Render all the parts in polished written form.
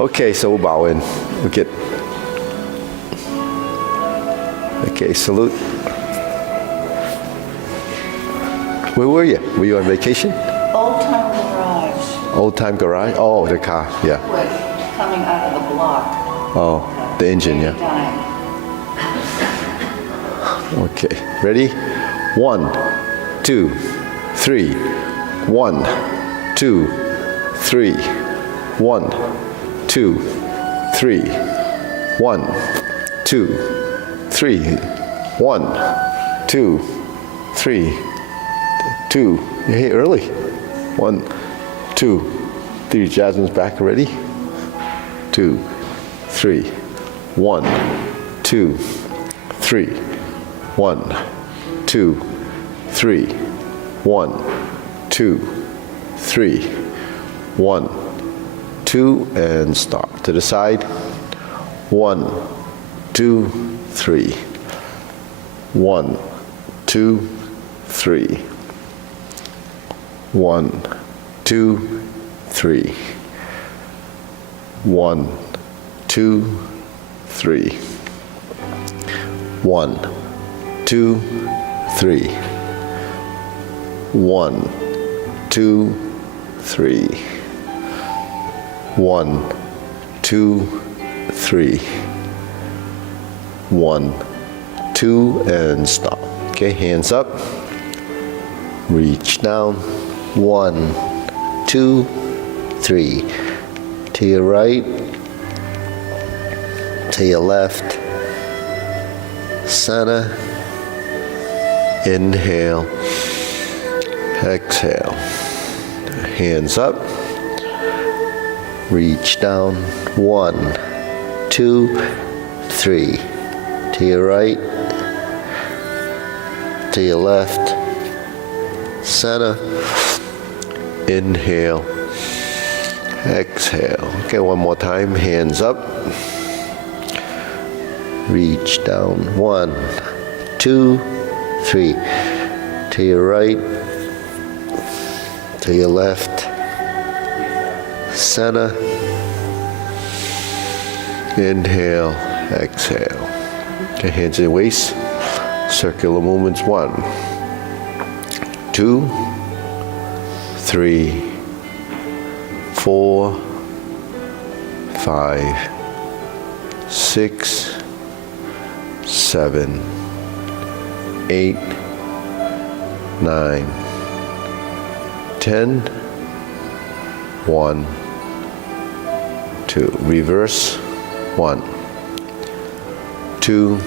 Okay, so we'll bow in. We'll get. Okay, salute. Where were you? Were you on vacation? Old Time Garage. Old time garage? Oh, the car, yeah. With coming out of the block. Oh, the engine, yeah. Dying. Okay, ready? 1, 2, 3. 1, 2, 3. 1, 2, 3. 1, 2, 3. 1, 2, 3. 2. You're here early. 1, 2, 3. Jasmine's back already. 2, 3. 1, 2, 3. 1, 2, 3. 1, 2, 3. 1, 2, and stop. To the side. 1, 2, 3. 1, 2, 3. 1, 2, 3. 1, 2, 3. 1, 2, 3. 1, 2, 3. 1, 2, 3. 1, 2, and stop. Okay, hands up. Reach down. 1, 2, 3. To your right, to your left, center, inhale, exhale. Hands up, reach down. 1, 2, 3. To your right, to your left, center, inhale, exhale. Okay, one more time. Hands up. Reach down. 1, 2, 3. To your right, to your left, center, inhale, exhale. Okay, hands in your waist. Circular movements. 1, 2, 3, 4, 5, 6, 7, 8, 9, 10. 1, 2. Reverse. 1, 2,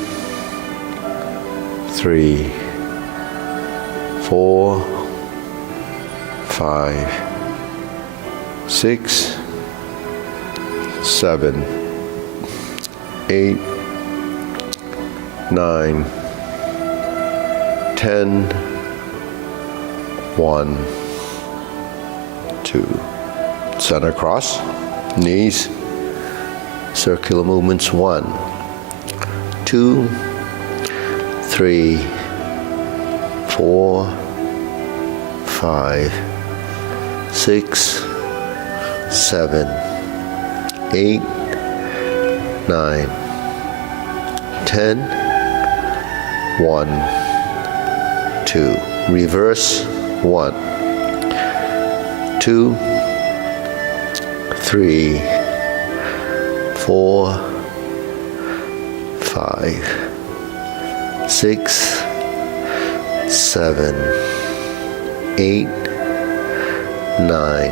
3, 4, 5, 6, 7, 8, 9, 10. 1, 2. Center cross, knees, circular movements. 1, 2, 3, 4, 5, 6, 7, 8, 9, 10. 1, 2. Reverse. 1, 2, 3, 4, 5, 6, 7, 8, 9,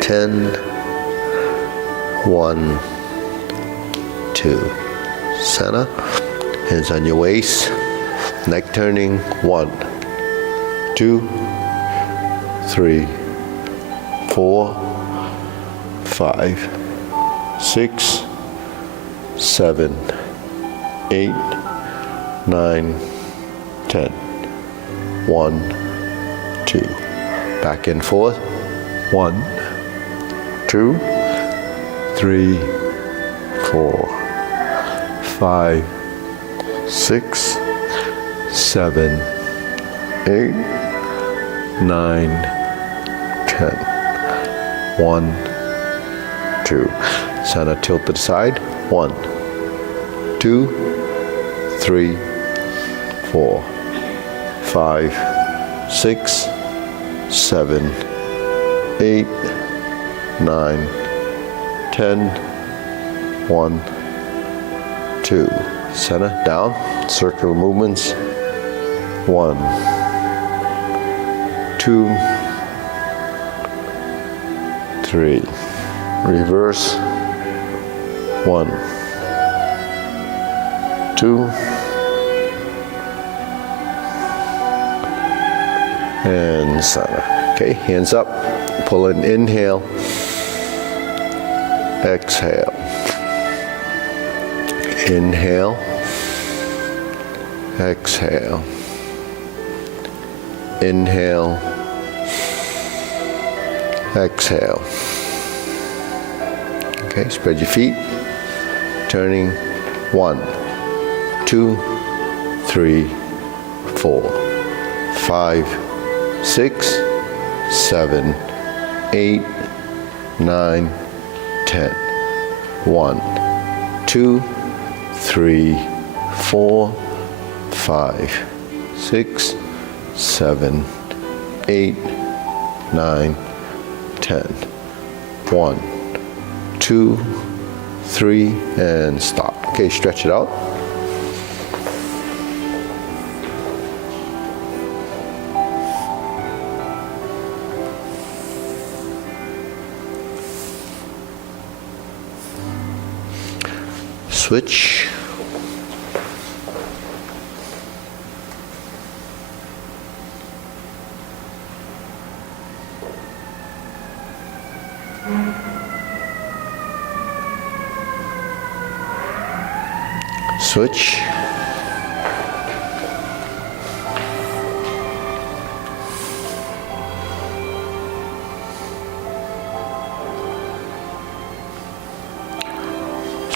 10. 1, 2. Center. Hands on your waist. Neck turning. 1, 2, 3, 4, 5, 6, 7, 8, 9, 10. 1, 2. Back and forth. 1, 2, 3, 4, 5, 6, 7, 8, 9, 10. 1, 2. Center tilt to the side. 1, 2, 3, 4, 5, 6, 7, 8, 9, 10, 1, 2. Center, down, circular movements. 1, 2, 3. Reverse. 1, 2, and center. Okay, hands up. Pull in, inhale. Exhale. Inhale. Exhale. Inhale. Exhale. Okay, spread your feet. Turning. 1, 2, 3, 4, 5, 6, 7, 8, 9, 10. 1, 2, 3, 4, 5, 6, 7, 8, 9, 10. 1, 2, 3, and stop. Okay, stretch it out. Switch. Switch.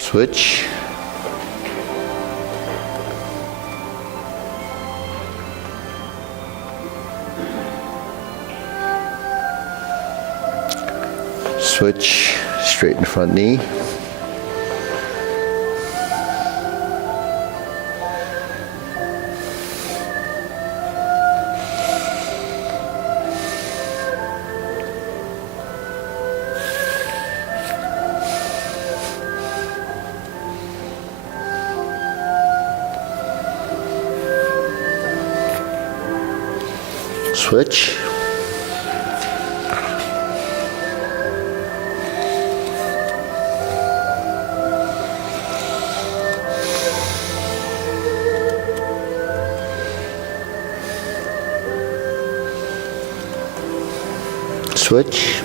Switch. Switch, straighten front knee. Switch. Switch.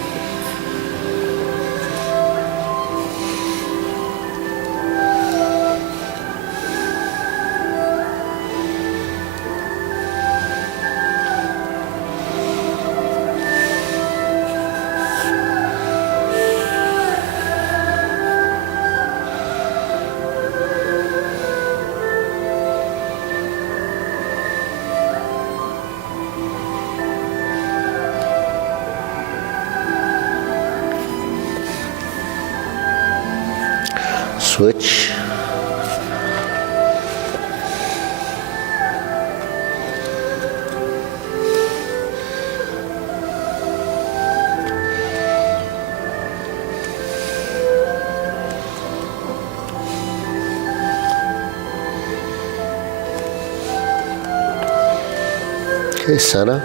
Switch. Okay, center.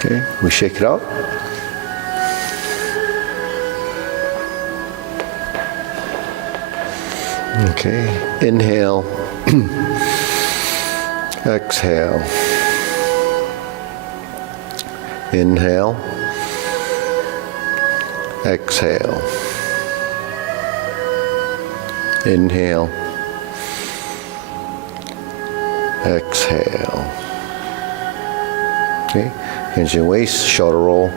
Okay, we shake it out. Okay, inhale, exhale, inhale, exhale, inhale, exhale. Okay, hands in waist, shoulder roll.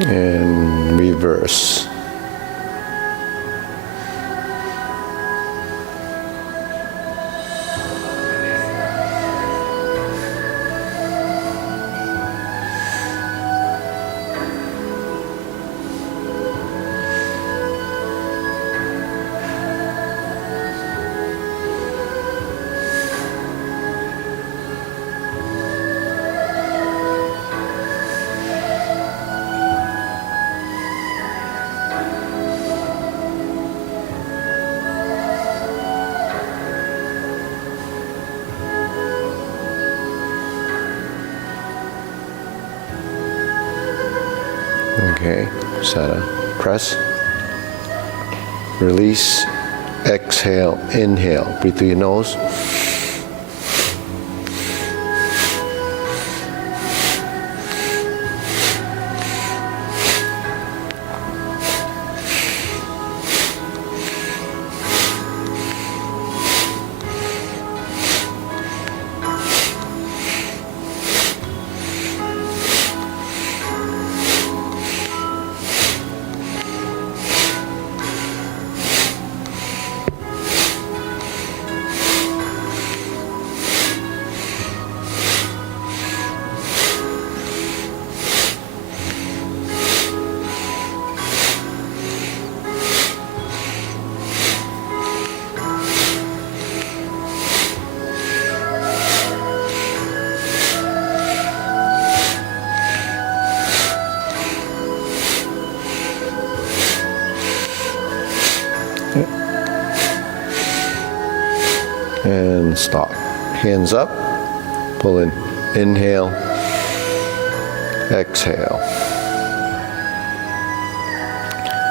And reverse. Okay, Sada. Press. Release. Exhale. Inhale. Breathe through your nose. And stop. Hands up. Pull in. Inhale. Exhale.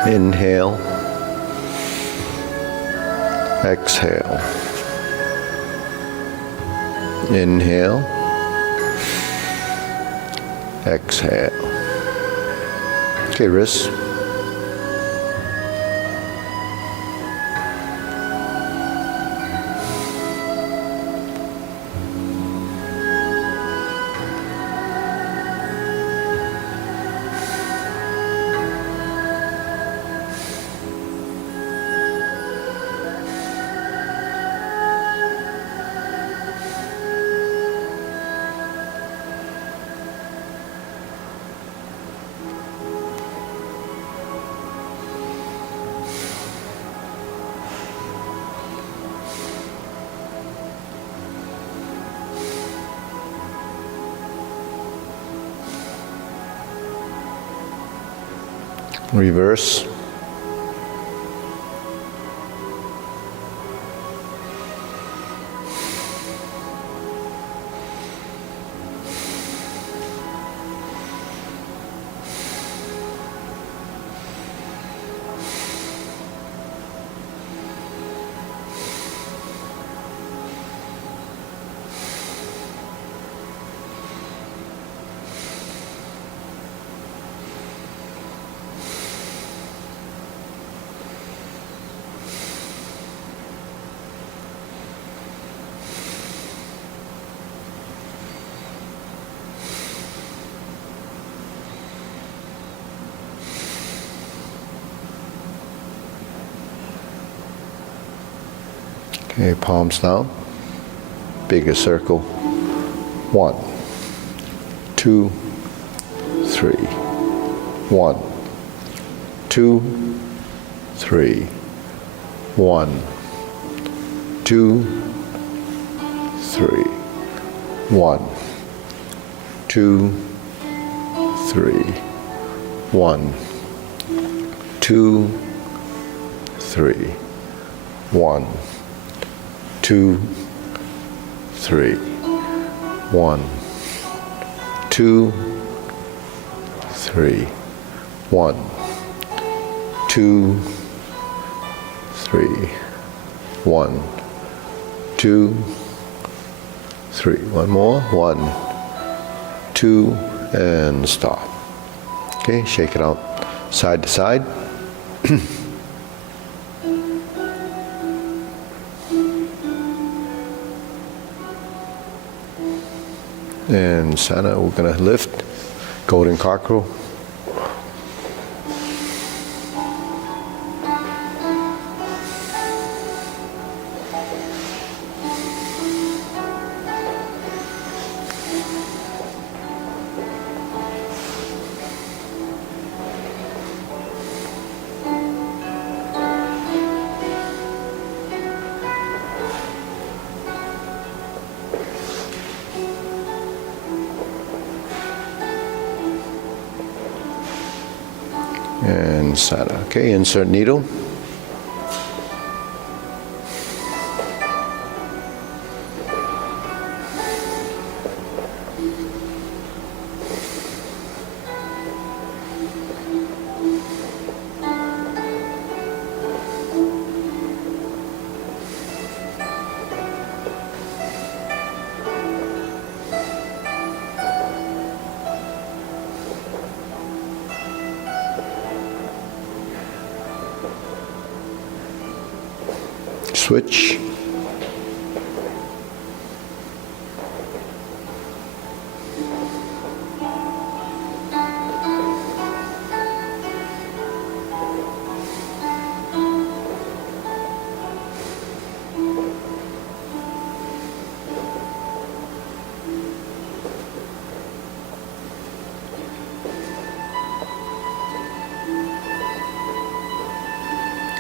Inhale. Exhale. Inhale. Exhale. Okay, wrists. Reverse. Okay, palms down. Bigger circle. 1, 2, 3, 1, 2, 3, 1, 2, 3, 1, 2, 3, 1, 2, 3, 1, 2, 3, 1, 2, 3, 1, 2, 3, 1, 2, 3. One more. 1, 2, and stop. Okay, shake it out side to side. And Sana, we're going to lift golden cockerel. And Sana. Okay, insert needle. Switch.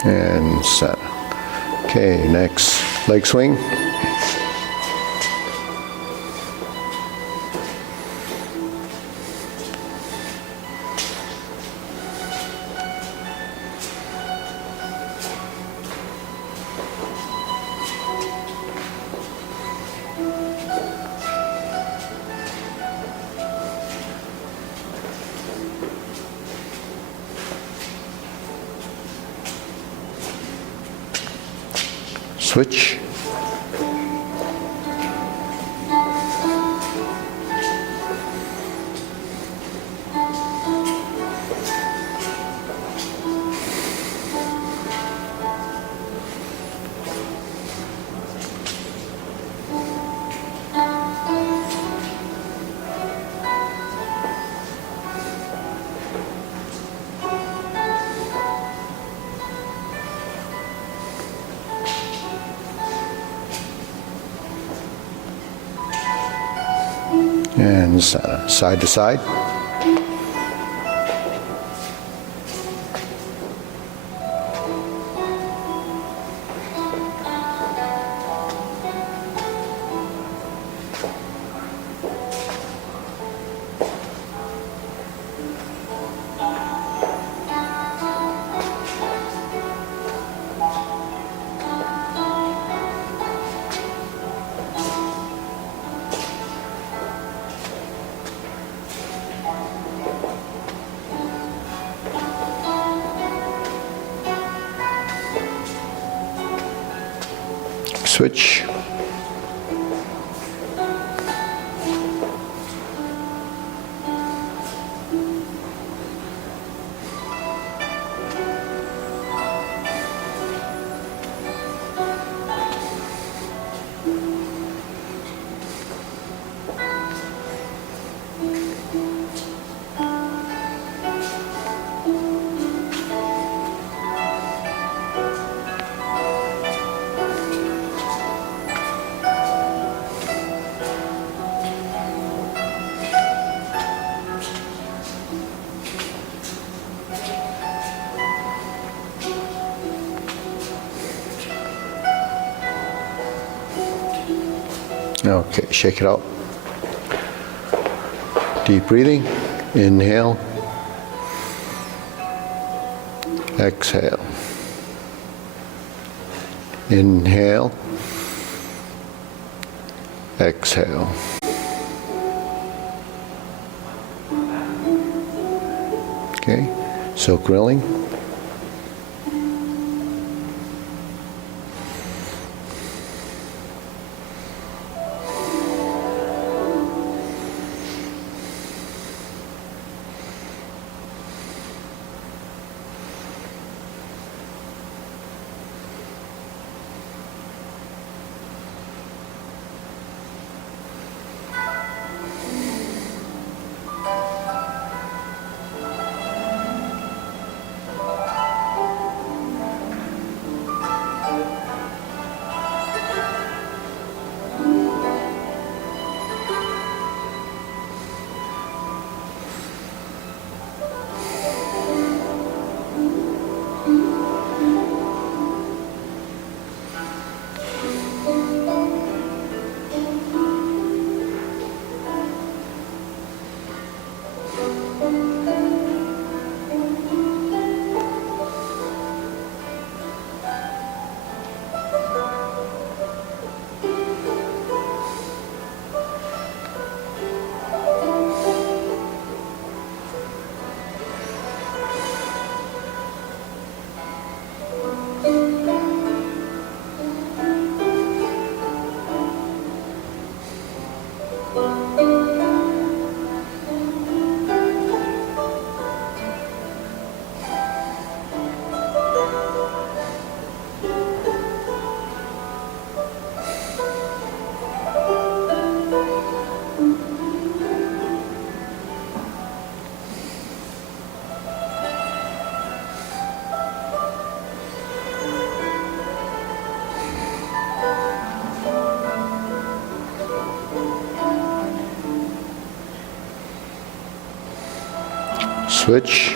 And set. Okay, next leg swing. Switch. And side to side. Switch. Okay, shake it out. Deep breathing. Inhale. Exhale. Inhale. Exhale. Okay, so grilling. Switch.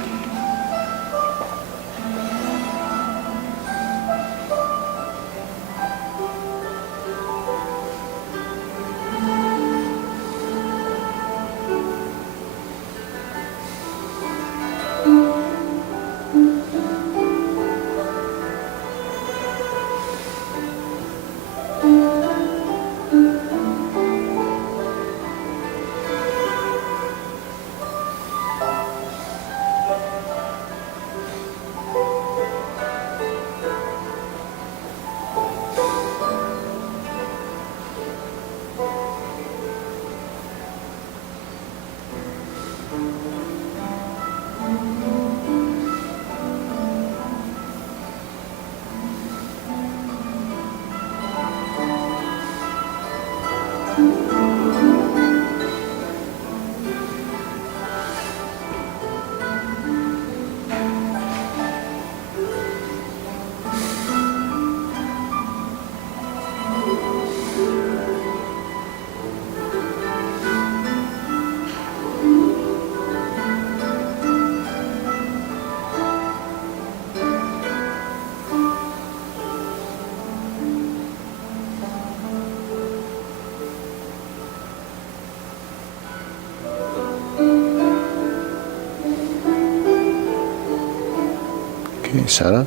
Okay, center,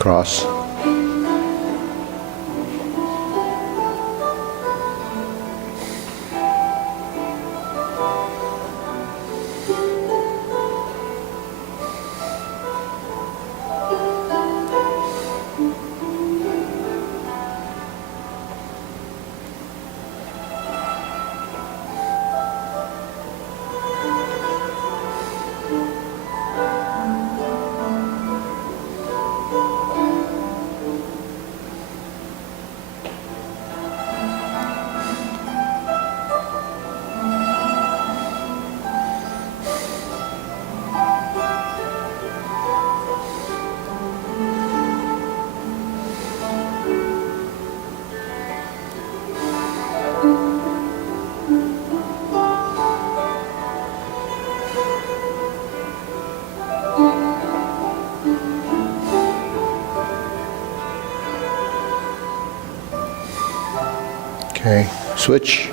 cross. Okay, Switch.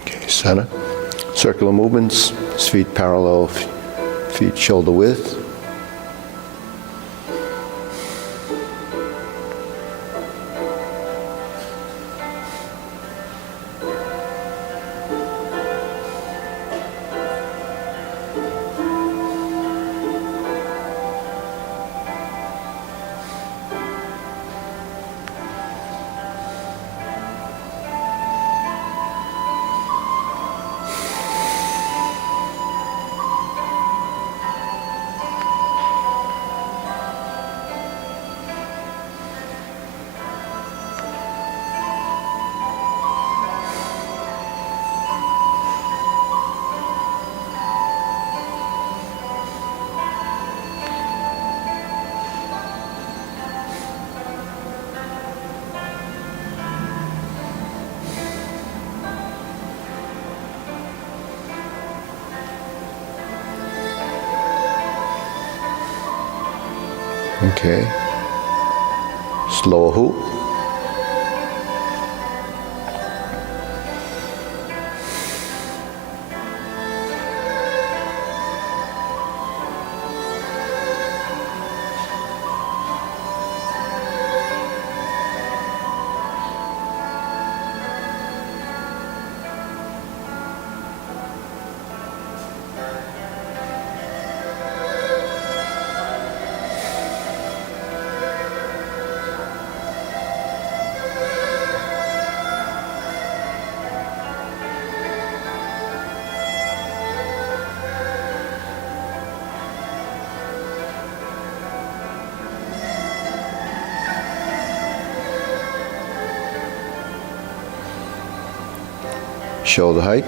Okay, center. Circular movements, his feet parallel, feet shoulder width. Okay. Slower hoop. Shoulder height.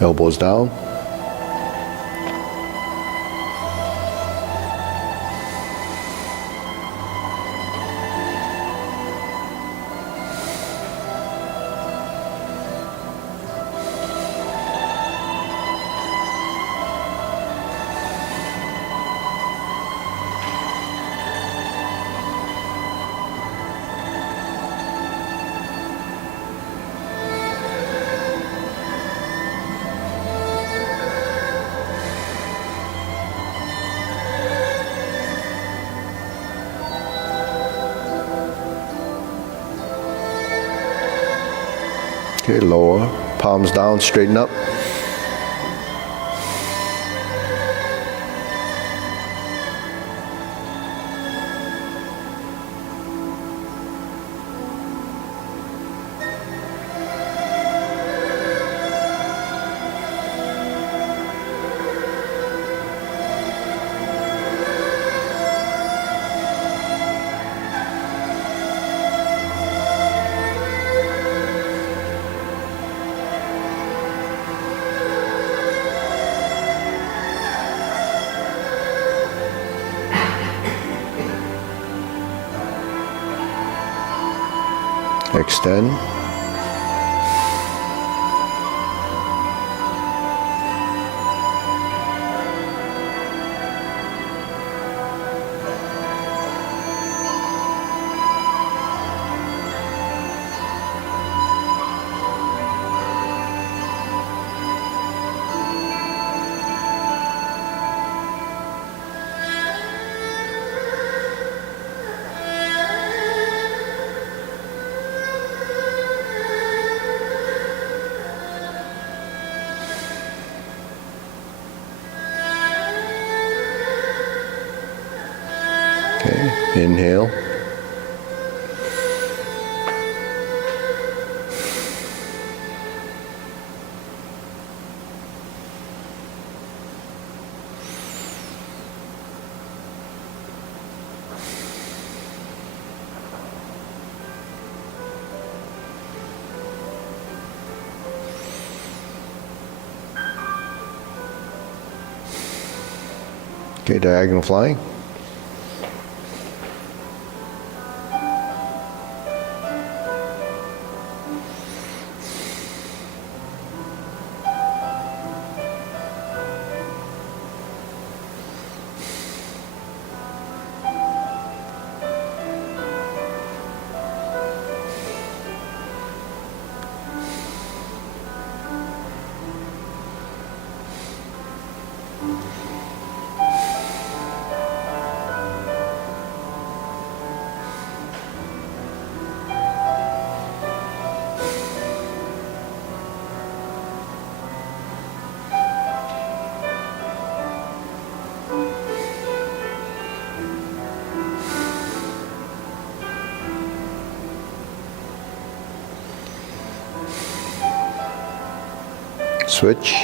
Elbows down. Okay, lower, palms down, straighten up. Extend. Okay, inhale. Okay, diagonal flying. Switch.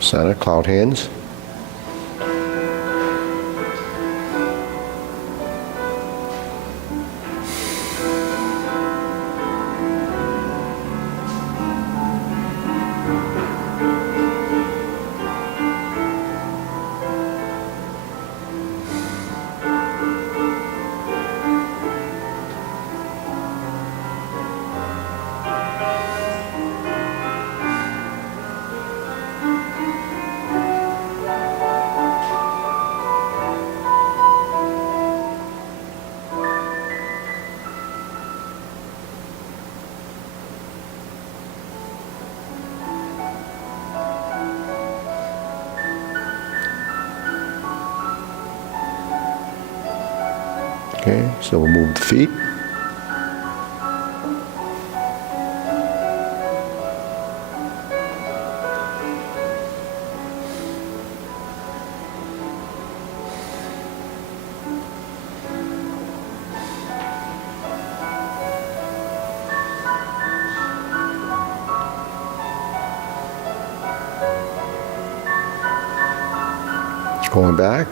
Center, cloud hands. Okay, so we'll move the feet. Going back.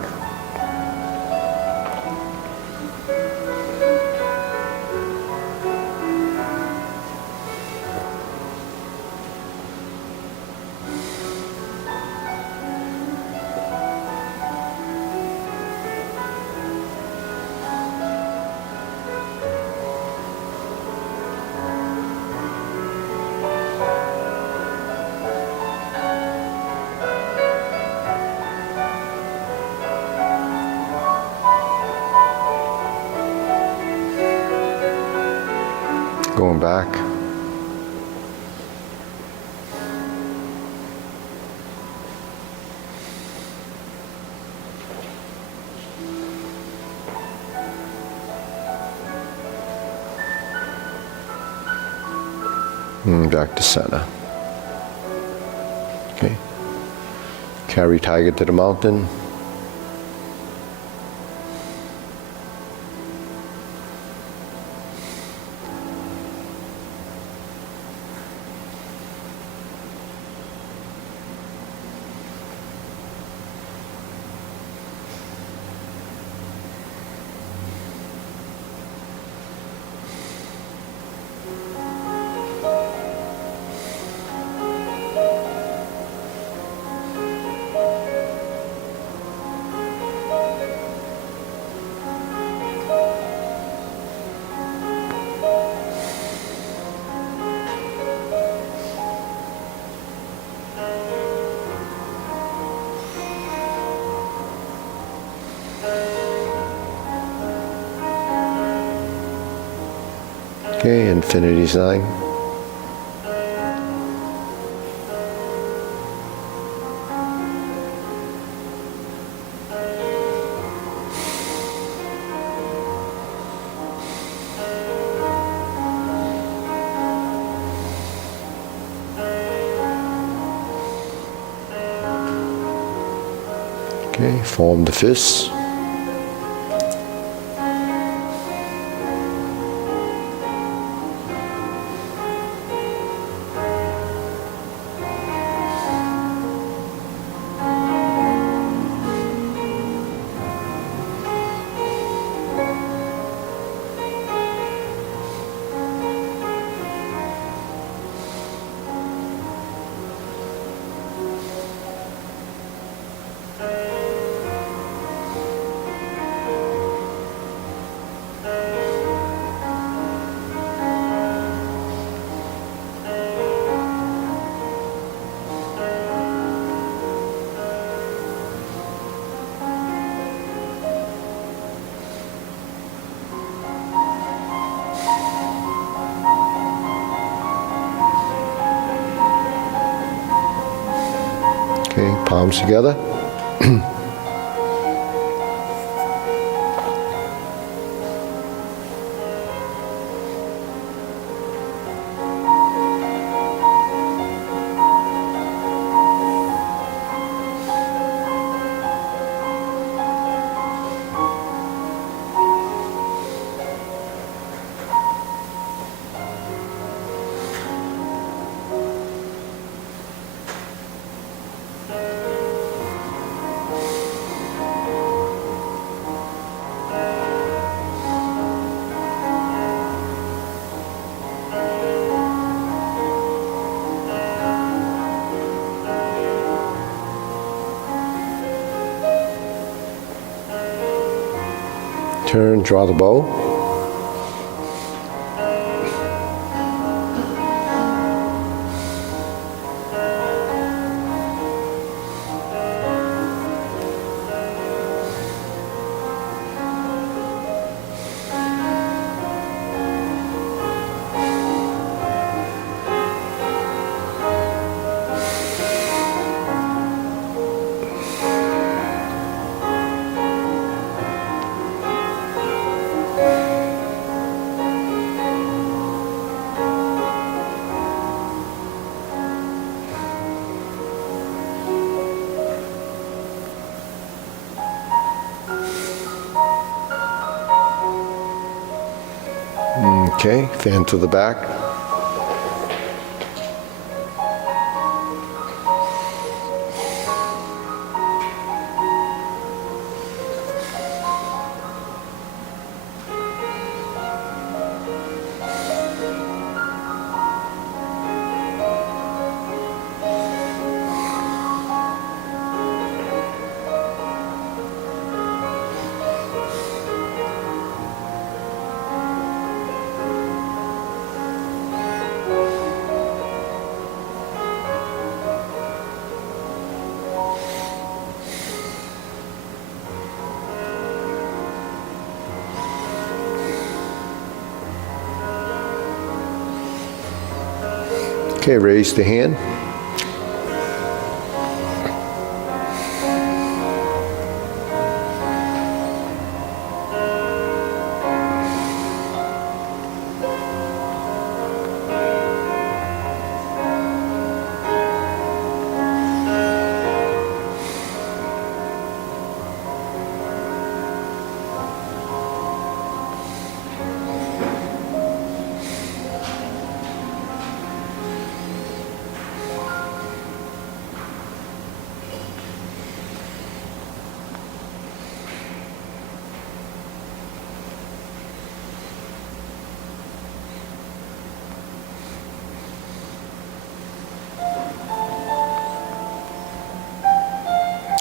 Going back. And back to center. Okay. Carry tiger to the mountain. Okay, infinity sign. Okay, form the fists. Okay, palms together. Turn, draw the bow. Okay, fan to the back. Okay, raise the hand.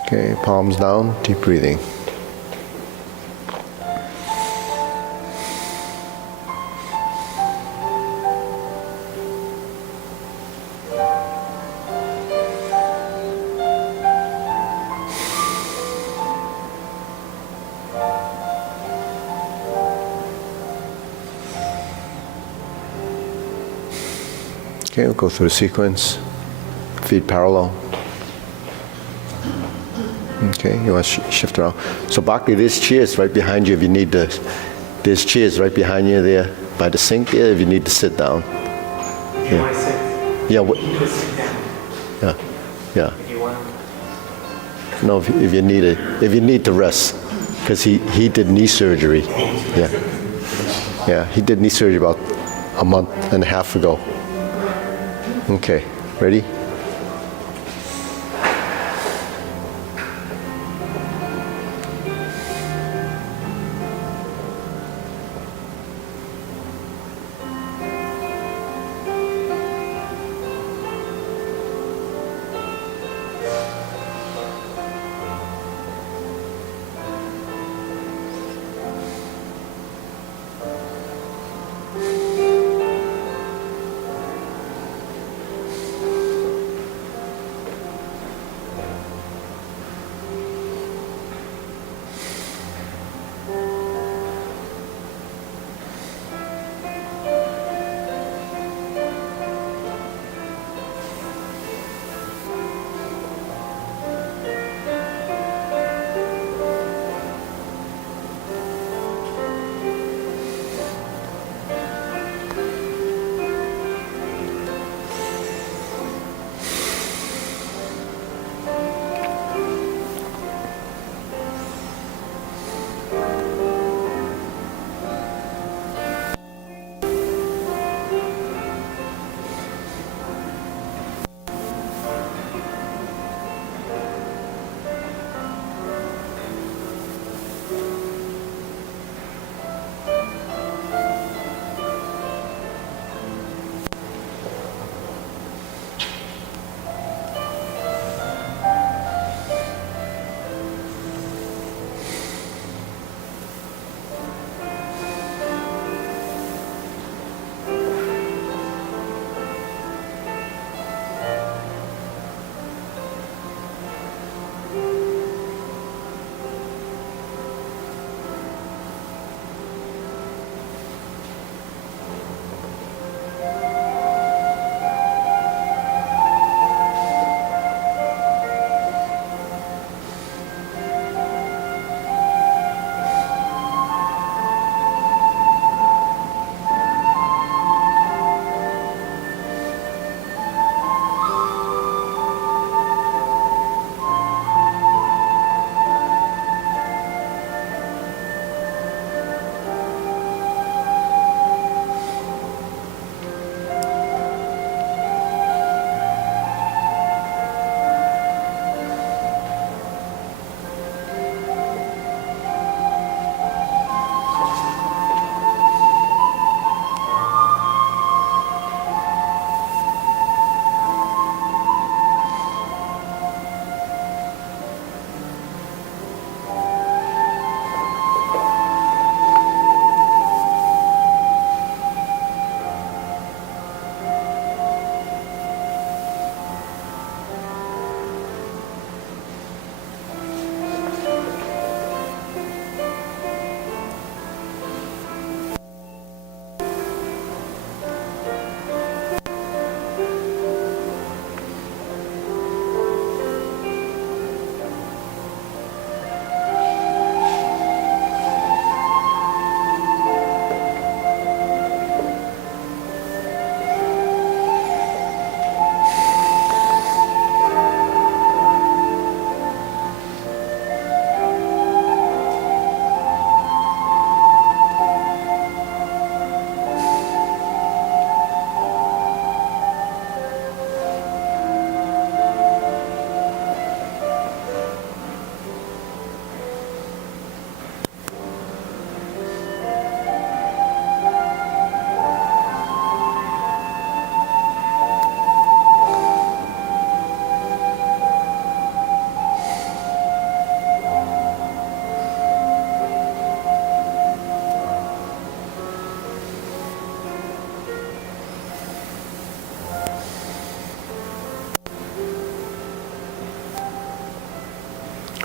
Okay, palms down, deep breathing. Okay, we'll go through the sequence. Feet parallel. Okay, you want to shift around. So Bhakti, there's chairs right behind you if you need to. There's chairs right behind you there by the sink there if you need to sit down. If you want to sit, Yeah, you can sit down. yeah, yeah. If you want, No, if you need it, if you need to rest, because he did knee surgery. Yeah, yeah, he did knee surgery about a month and a half ago. Okay, ready?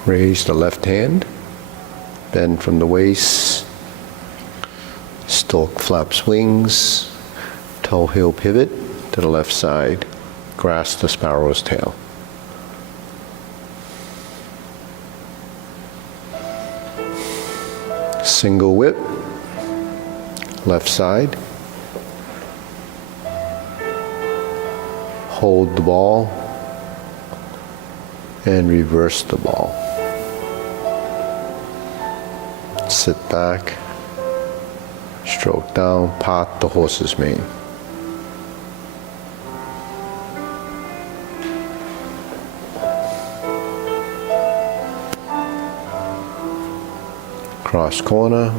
Raise the left hand, bend from the waist, stork flaps wings, toe heel pivot to the left side, grasp the sparrow's tail. Single whip, left side. Hold the ball and reverse the ball. Sit back, stroke down, part the horse's mane. Cross corner.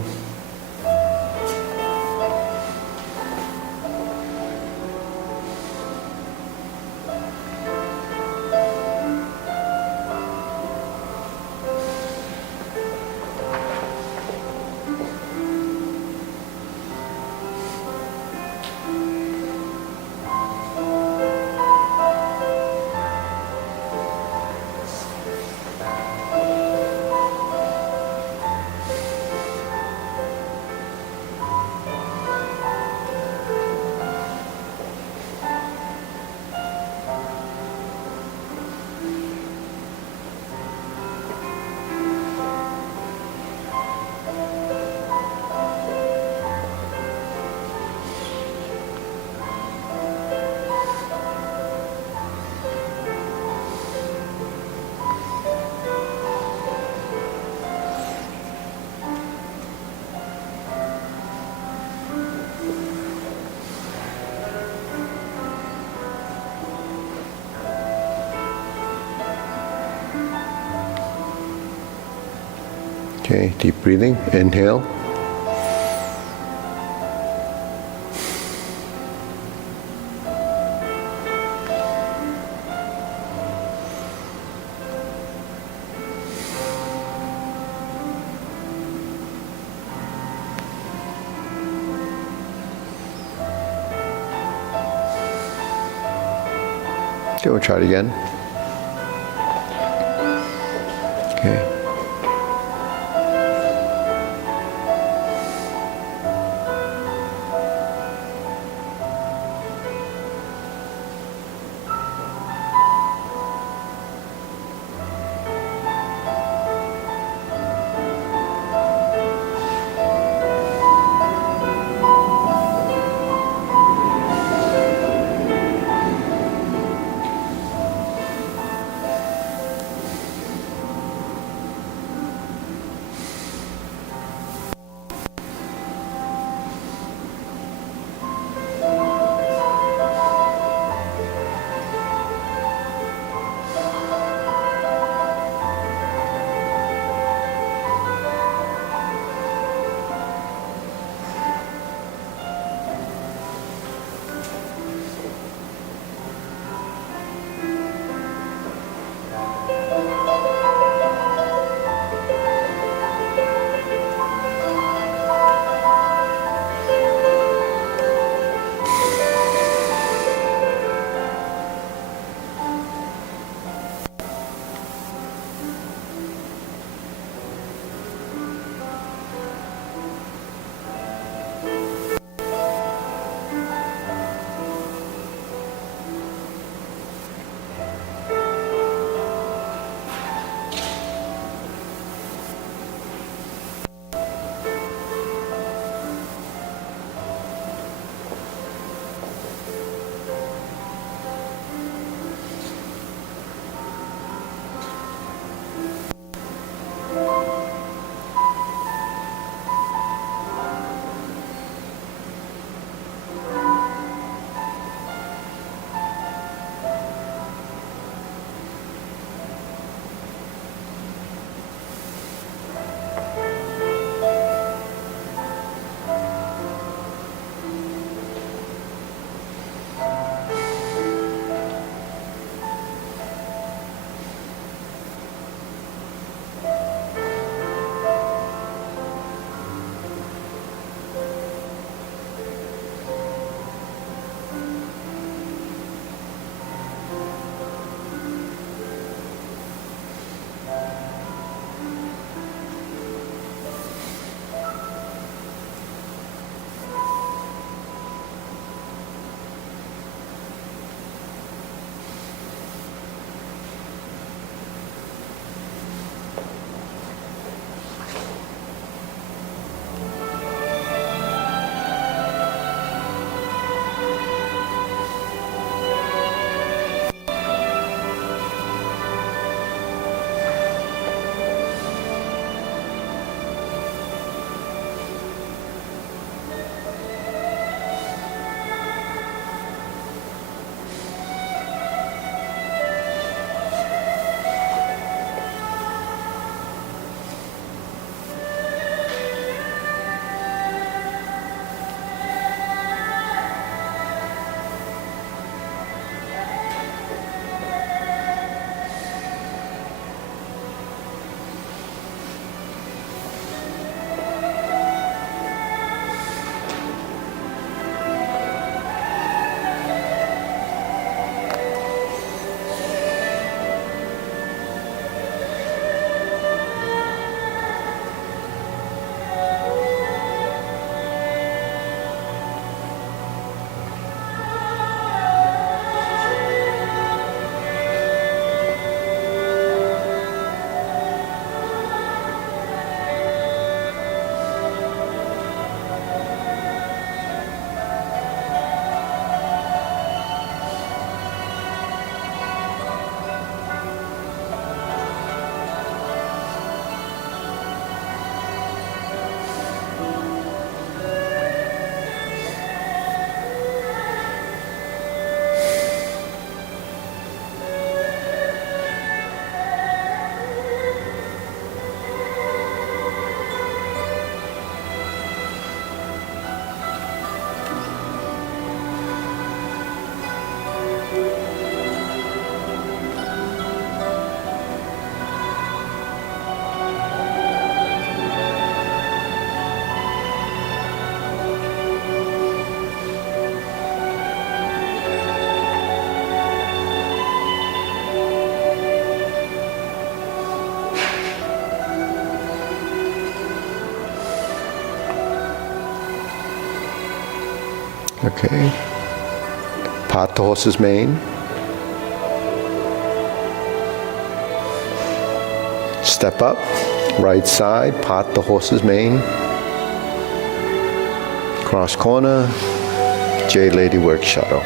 Okay, deep breathing, inhale. Okay, we'll try it again. Okay. Okay. Part the horse's mane. Step up, right side, part the horse's mane. Cross corner, Jade Lady work shadow.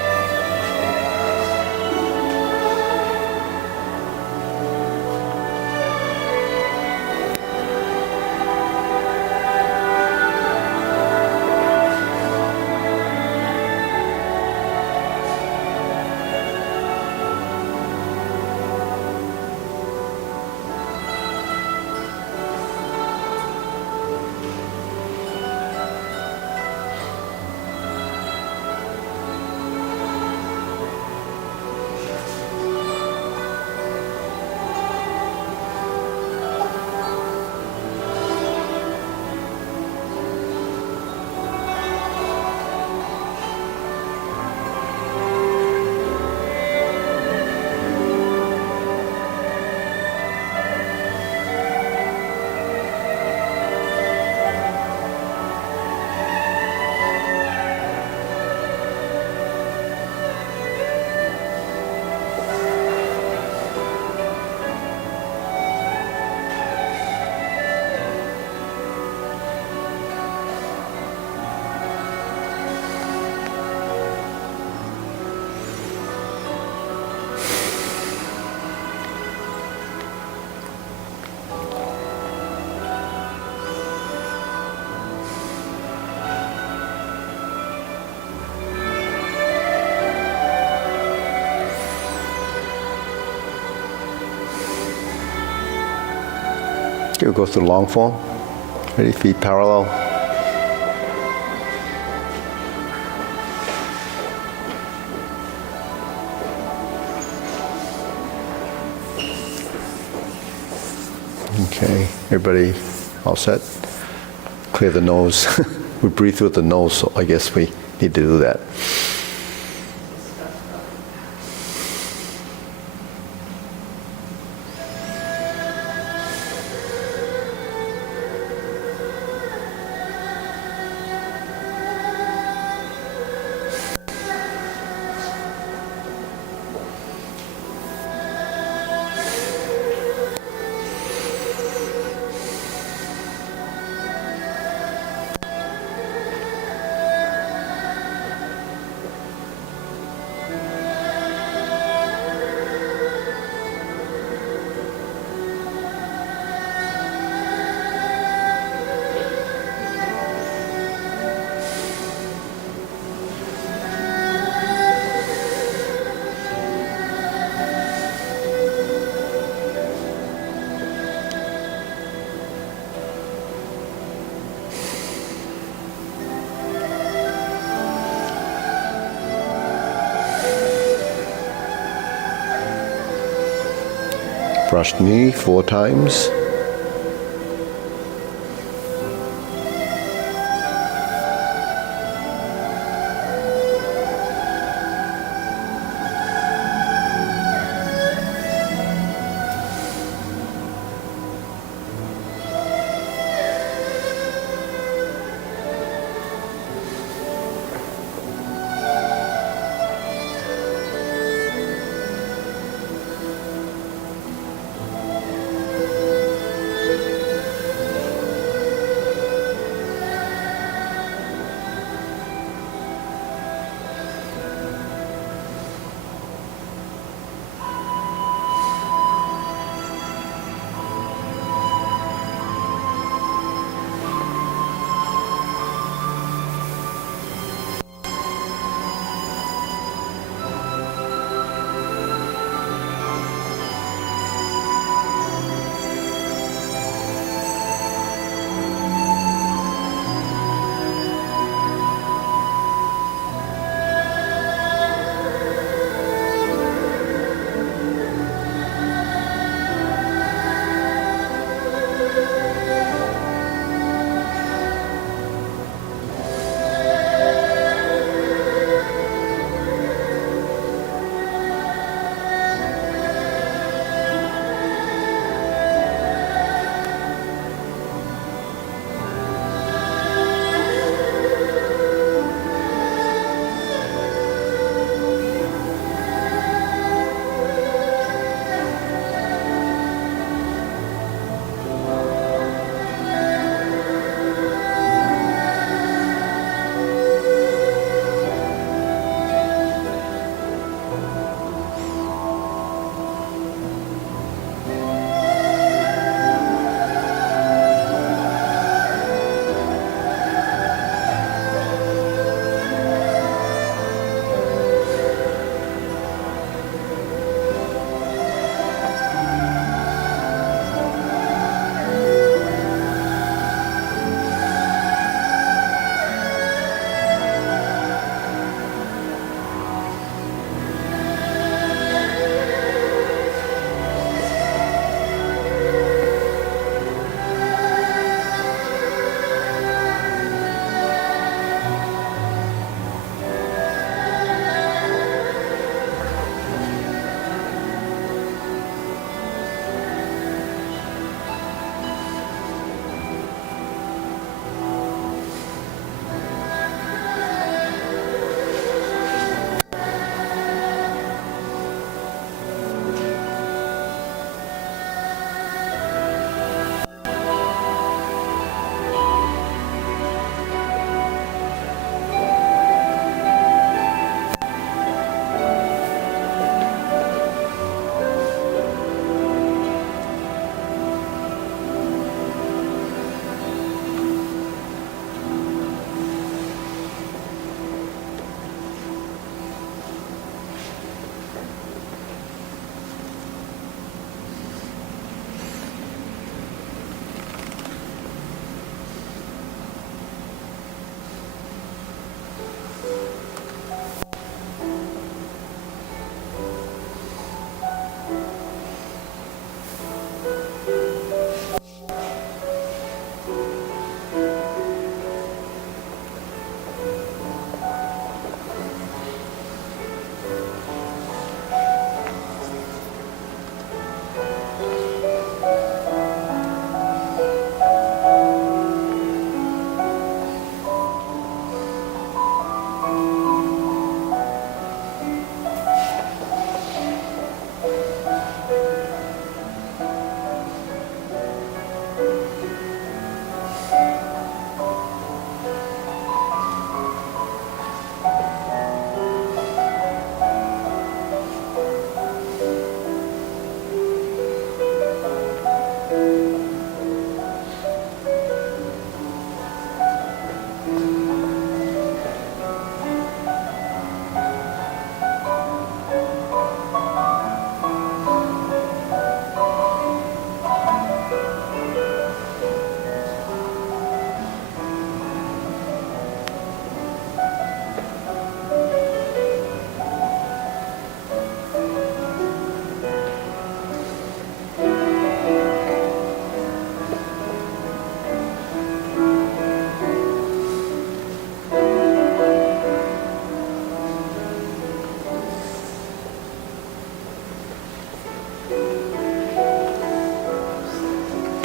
We'll go through long form. Ready? Feet parallel. Okay, everybody all set? Clear the nose. We breathe through the nose, so I guess we need to do that. Brush knee 4 times.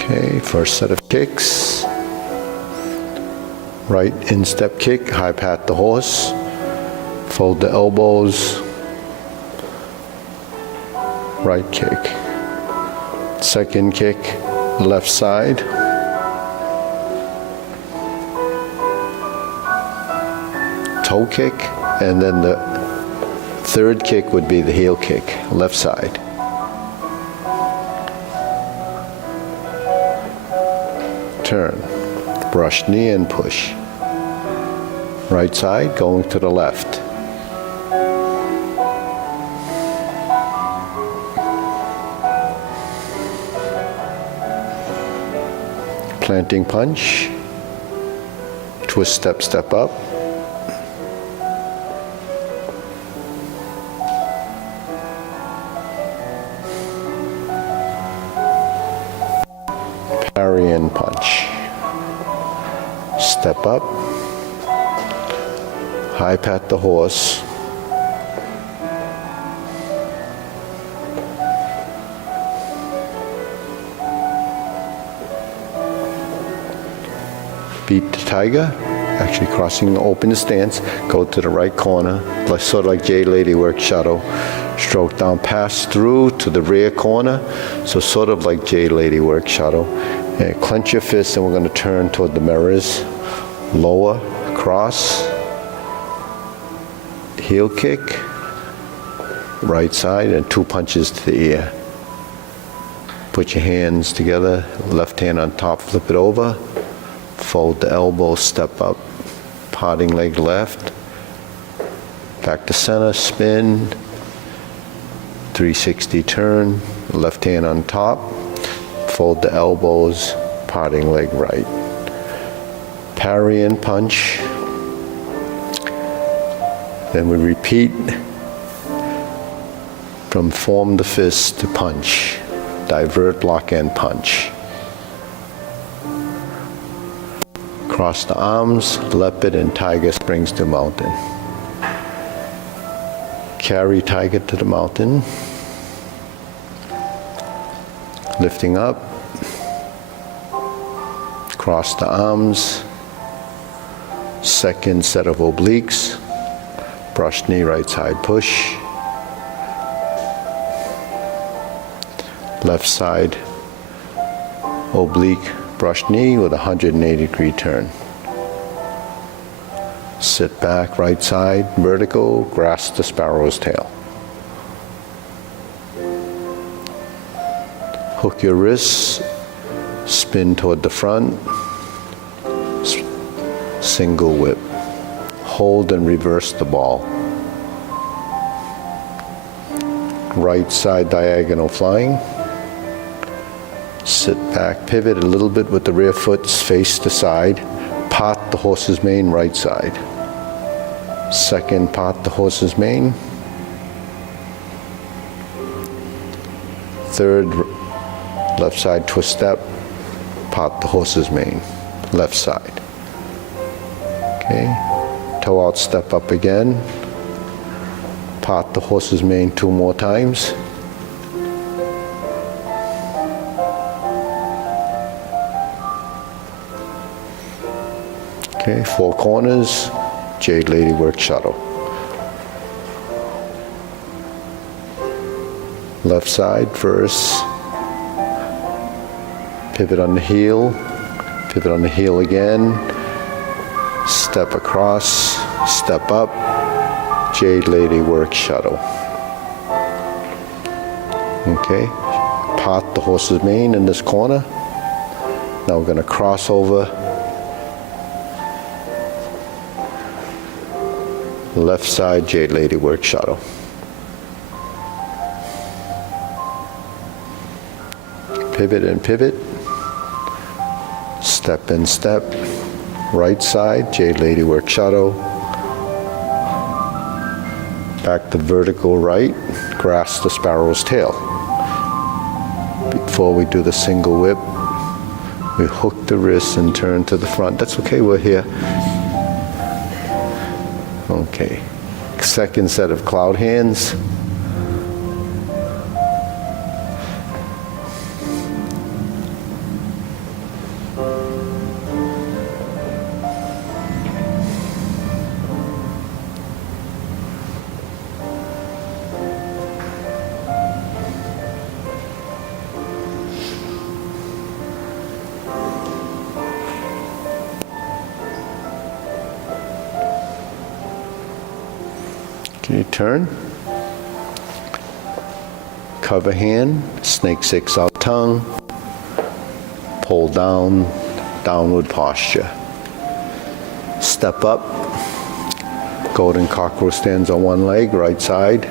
Okay, first set of kicks. Right instep kick, high pat the horse. Fold the elbows. Right kick. Second kick, left side. Toe kick, and then the third kick would be the heel kick, left side. Turn, brush knee and push. Right side going to the left. Planting punch, twist step, step up. Parry and punch. Step up. High pat the horse. Beat the tiger, actually crossing the open stance, go to the right corner, like, sort of like J Lady work shadow. Stroke down, pass through to the rear corner, so sort of like J Lady work shadow. And clench your fists, and we're going to turn toward the mirrors. Lower, cross, heel kick, right side, and two punches to the ear. Put your hands together, left hand on top, flip it over. Fold the elbow, step up, parting leg left, back to center, spin, 360 turn, left hand on top, fold the elbows, parting leg right. Parry and punch. Then we repeat from form the fist to punch, divert, block, and punch. Cross the arms, leopard and tiger springs to mountain. Carry tiger to the mountain. Lifting up. Cross the arms. Second set of obliques. Brush knee, right side push. Left side oblique. Brush knee with a 180-degree turn. Sit back, right side, vertical, grasp the sparrow's tail. Hook your wrists, spin toward the front, single whip. Hold and reverse the ball. Right side diagonal flying. Sit back, pivot a little bit with the rear foot, face the side, part the horse's mane, right side. Second, part the horse's mane. Third, left side twist step, part the horse's mane, left side. Okay, toe out, step up again, part the horse's mane 2 more times. Okay, 4 corners, Jade Lady work shadow. Left side first, pivot on the heel again, step across, step up, Jade Lady work shadow. Okay, part the horse's mane in this corner. Now we're going to cross over. Left side, Jade Lady work shadow. Pivot and pivot. Step and step. Right side, Jade Lady work shadow. Back to vertical right, grasp the sparrow's tail. Before we do the single whip, we hook the wrist and turn to the front. That's okay, we're here. Okay, second set of cloud hands. Okay, turn. Cover hand, snake six out tongue. Pull down, downward posture. Step up. Golden cockerel stands on one leg, right side.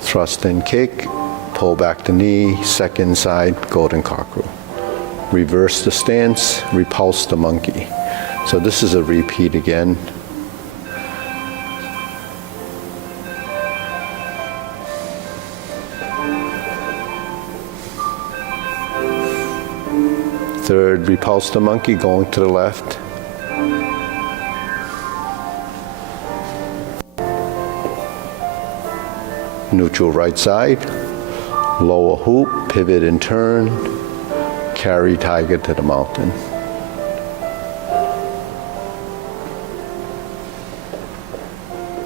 Thrust and kick. Pull back the knee, second side, golden cockerel. Reverse the stance, repulse the monkey. So this is a repeat again. Third, repulse the monkey, going to the left. Neutral right side. Lower hoop, pivot and turn. Carry tiger to the mountain.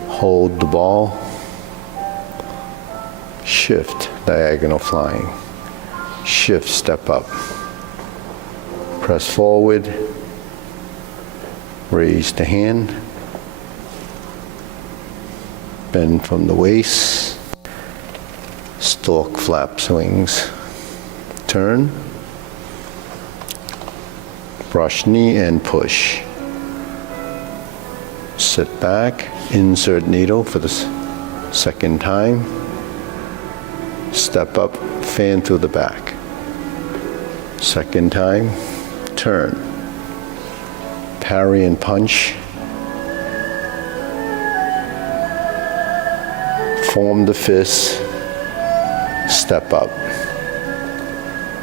Hold the ball. Shift, diagonal flying. Shift, step up. Press forward. Raise the hand. Bend from the waist. Stalk, flap, swings. Turn. Brush knee and push. Sit back. Insert needle for the second time. Step up, fan through the back. Second time. Turn. Parry and punch. Form the fist. Step up.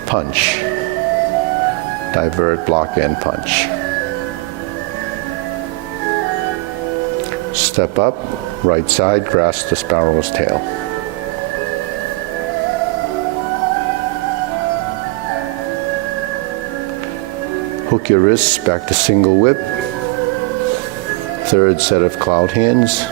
Punch. Divert, block, and punch. Step up. Right side, grasp the sparrow's tail. Hook your wrists back to single whip. Third set of cloud hands.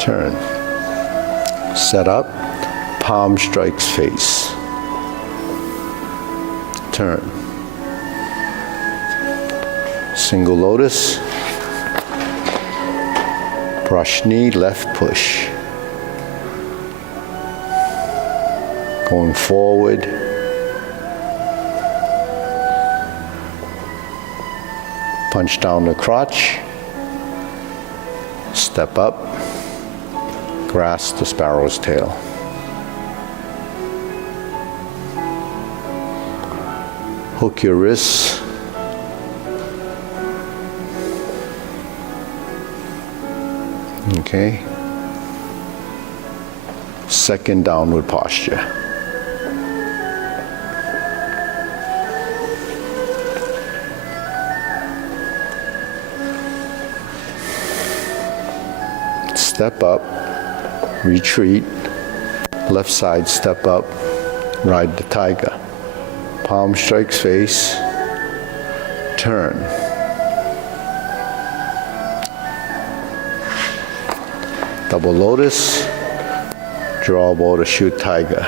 Turn. Set up. Palm strikes face. Turn. Single lotus. Brush knee, left push. Going forward. Punch down the crotch. Step up. Grasp the sparrow's tail. Hook your wrists. Okay. Second downward posture. Step up. Retreat, left side step up, ride the tiger. Palm strikes face, turn. Double lotus, draw bow to shoot tiger.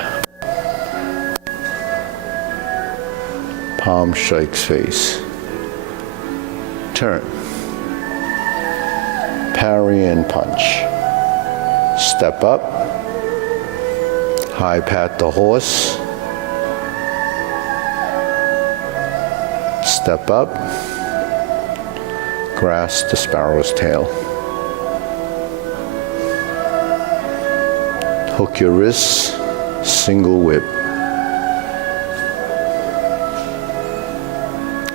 Palm strikes face, turn. Parry and punch. Step up, high pat the horse, step up, grasp the sparrow's tail. Hook your wrists, single whip.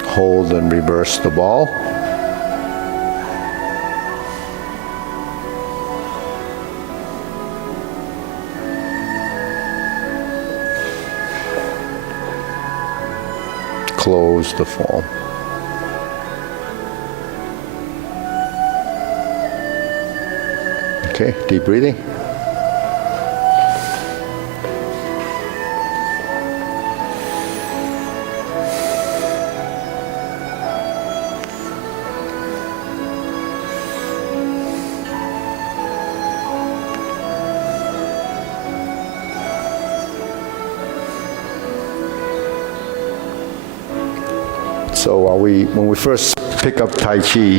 Hold and reverse the ball. Close the form. Okay, deep breathing. So when we first pick up Tai Chi,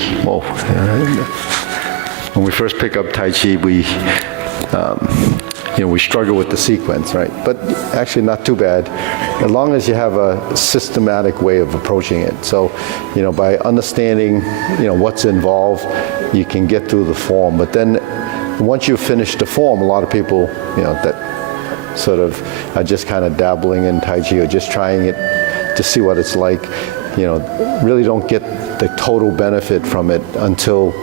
when we first pick up Tai Chi, we struggle with the sequence, right? But actually not too bad, as long as you have a systematic way of approaching it. So, by understanding, what's involved, you can get through the form. But then once you finish the form, a lot of people, that sort of are just kind of dabbling in Tai Chi or just trying it to see what it's like, really don't get the total benefit from it until,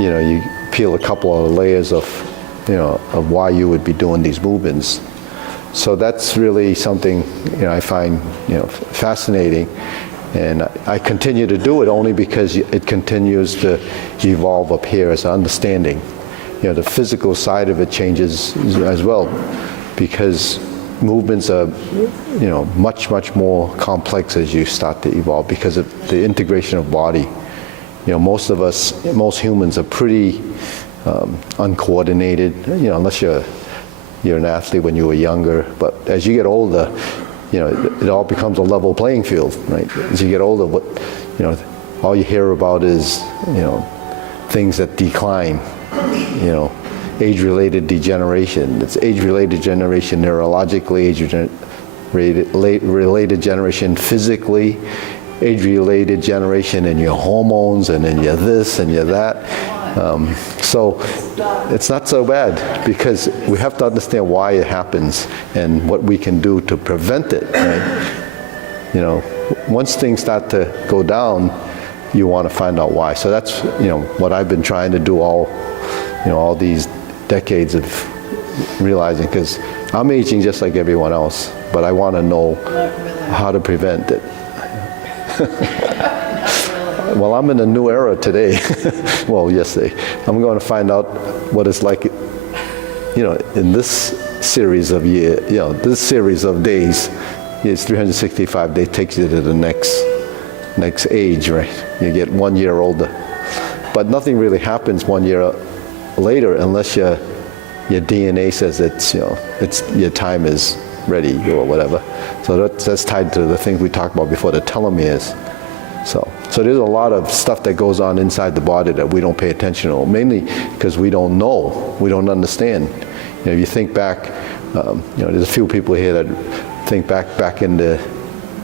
you peel a couple of layers of why you would be doing these movements. So that's really something, I find, fascinating. And I continue to do it only because it continues to evolve up here as an understanding. The physical side of it changes as well, because movements are, much, much more complex as you start to evolve because of the integration of body. Most humans are pretty uncoordinated, unless you're an athlete when you were younger. But as you get older, it all becomes a level playing field, right? As you get older, all you hear about is, things that decline, age-related degeneration. It's age-related degeneration neurologically, age-related degeneration physically, age-related degeneration in your hormones and in your this and your that. So it's not so bad because we have to understand why it happens and what we can do to prevent it. Right? Once things start to go down, you want to find out why. So that's what I've been trying to do all these decades of realizing, because I'm aging just like everyone else, but I want to know how to prevent it. Well, I'm in a new era today. Well, yesterday. I'm going to find out what it's like, in this series of this series of days. It's 365 days, takes you to the next age, right? You get 1 year older. But nothing really happens 1 year later unless your DNA says it's your time is ready or whatever. So that's tied to the things we talked about before, the telomeres. So there's a lot of stuff that goes on inside the body that we don't pay attention to, mainly because we don't know, we don't understand. If you think back, there's a few people here that think back in the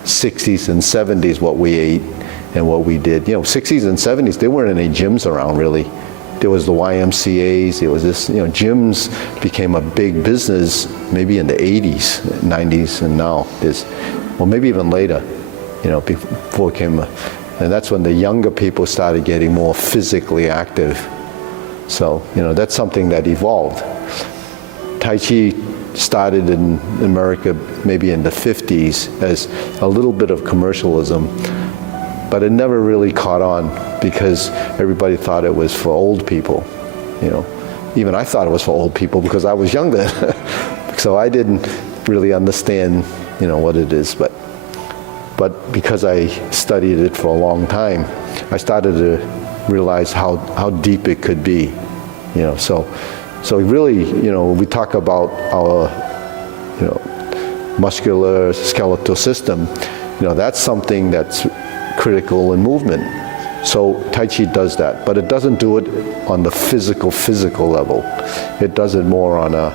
60s and 70s what we ate and what we did. 60s and 70s, there weren't any gyms around really. There was the YMCAs, there was this, gyms became a big business maybe in the 80s, 90s, and now maybe even later, before it came, and that's when the younger people started getting more physically active. So, that's something that evolved. Tai Chi started in America maybe in the 50s as a little bit of commercialism, but it never really caught on because everybody thought it was for old people. Even I thought it was for old people because I was younger. So I didn't really understand, what it is. But because I studied it for a long time, I started to realize how deep it could be. So really, we talk about our, muscular skeletal system. That's something that's critical in movement. So Tai Chi does that, but it doesn't do it on the physical level. It does it more on a,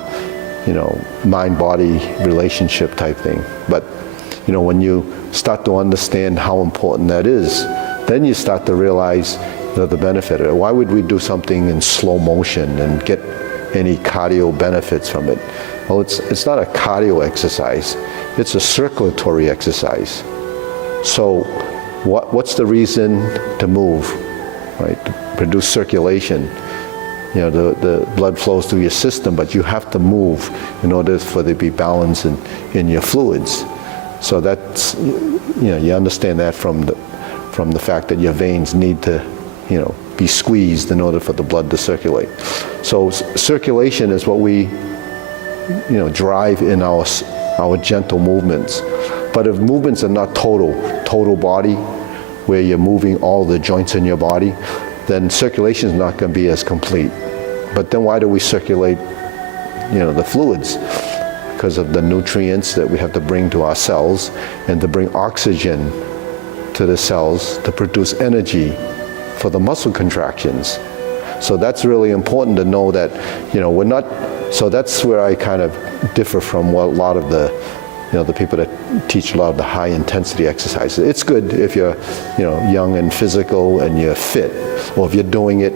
mind-body relationship type thing. But, when you start to understand how important that is, then you start to realize the benefit of it. Why would we do something in slow motion and get any cardio benefits from it? Well, it's not a cardio exercise. It's a circulatory exercise. So what's the reason to move, right? To produce circulation. The blood flows through your system, but you have to move in order for there to be balance in your fluids. So that's, you understand that from the fact that your veins need to be squeezed in order for the blood to circulate. So circulation is what we, drive in our gentle movements. But if movements are not total body, where you're moving all the joints in your body, then circulation is not going to be as complete. But then why do we circulate, the fluids? Because of the nutrients that we have to bring to our cells and to bring oxygen to the cells to produce energy for the muscle contractions. So that's really important to know that, we're not, so that's where I kind of differ from what a lot of the people that teach a lot of the high intensity exercises. It's good if you're, young and physical and you're fit, or if you're doing it,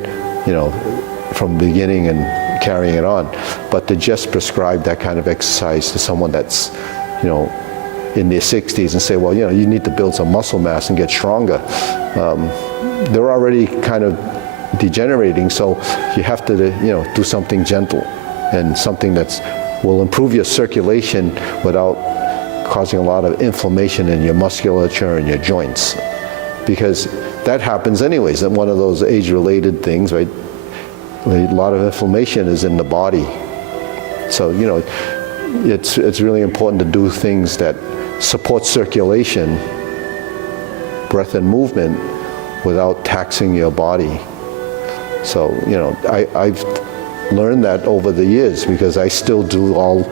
from the beginning and carrying it on. But to just prescribe that kind of exercise to someone that's, in their 60s and say, well, you need to build some muscle mass and get stronger. They're already kind of degenerating, so you have to, do something gentle and something that's will improve your circulation without causing a lot of inflammation in your musculature and your joints, because that happens anyways. And one of those age-related things, right? A lot of inflammation is in the body. So, it's really important to do things that support circulation, breath and movement, without taxing your body. So, I've learned that over the years, because I still do all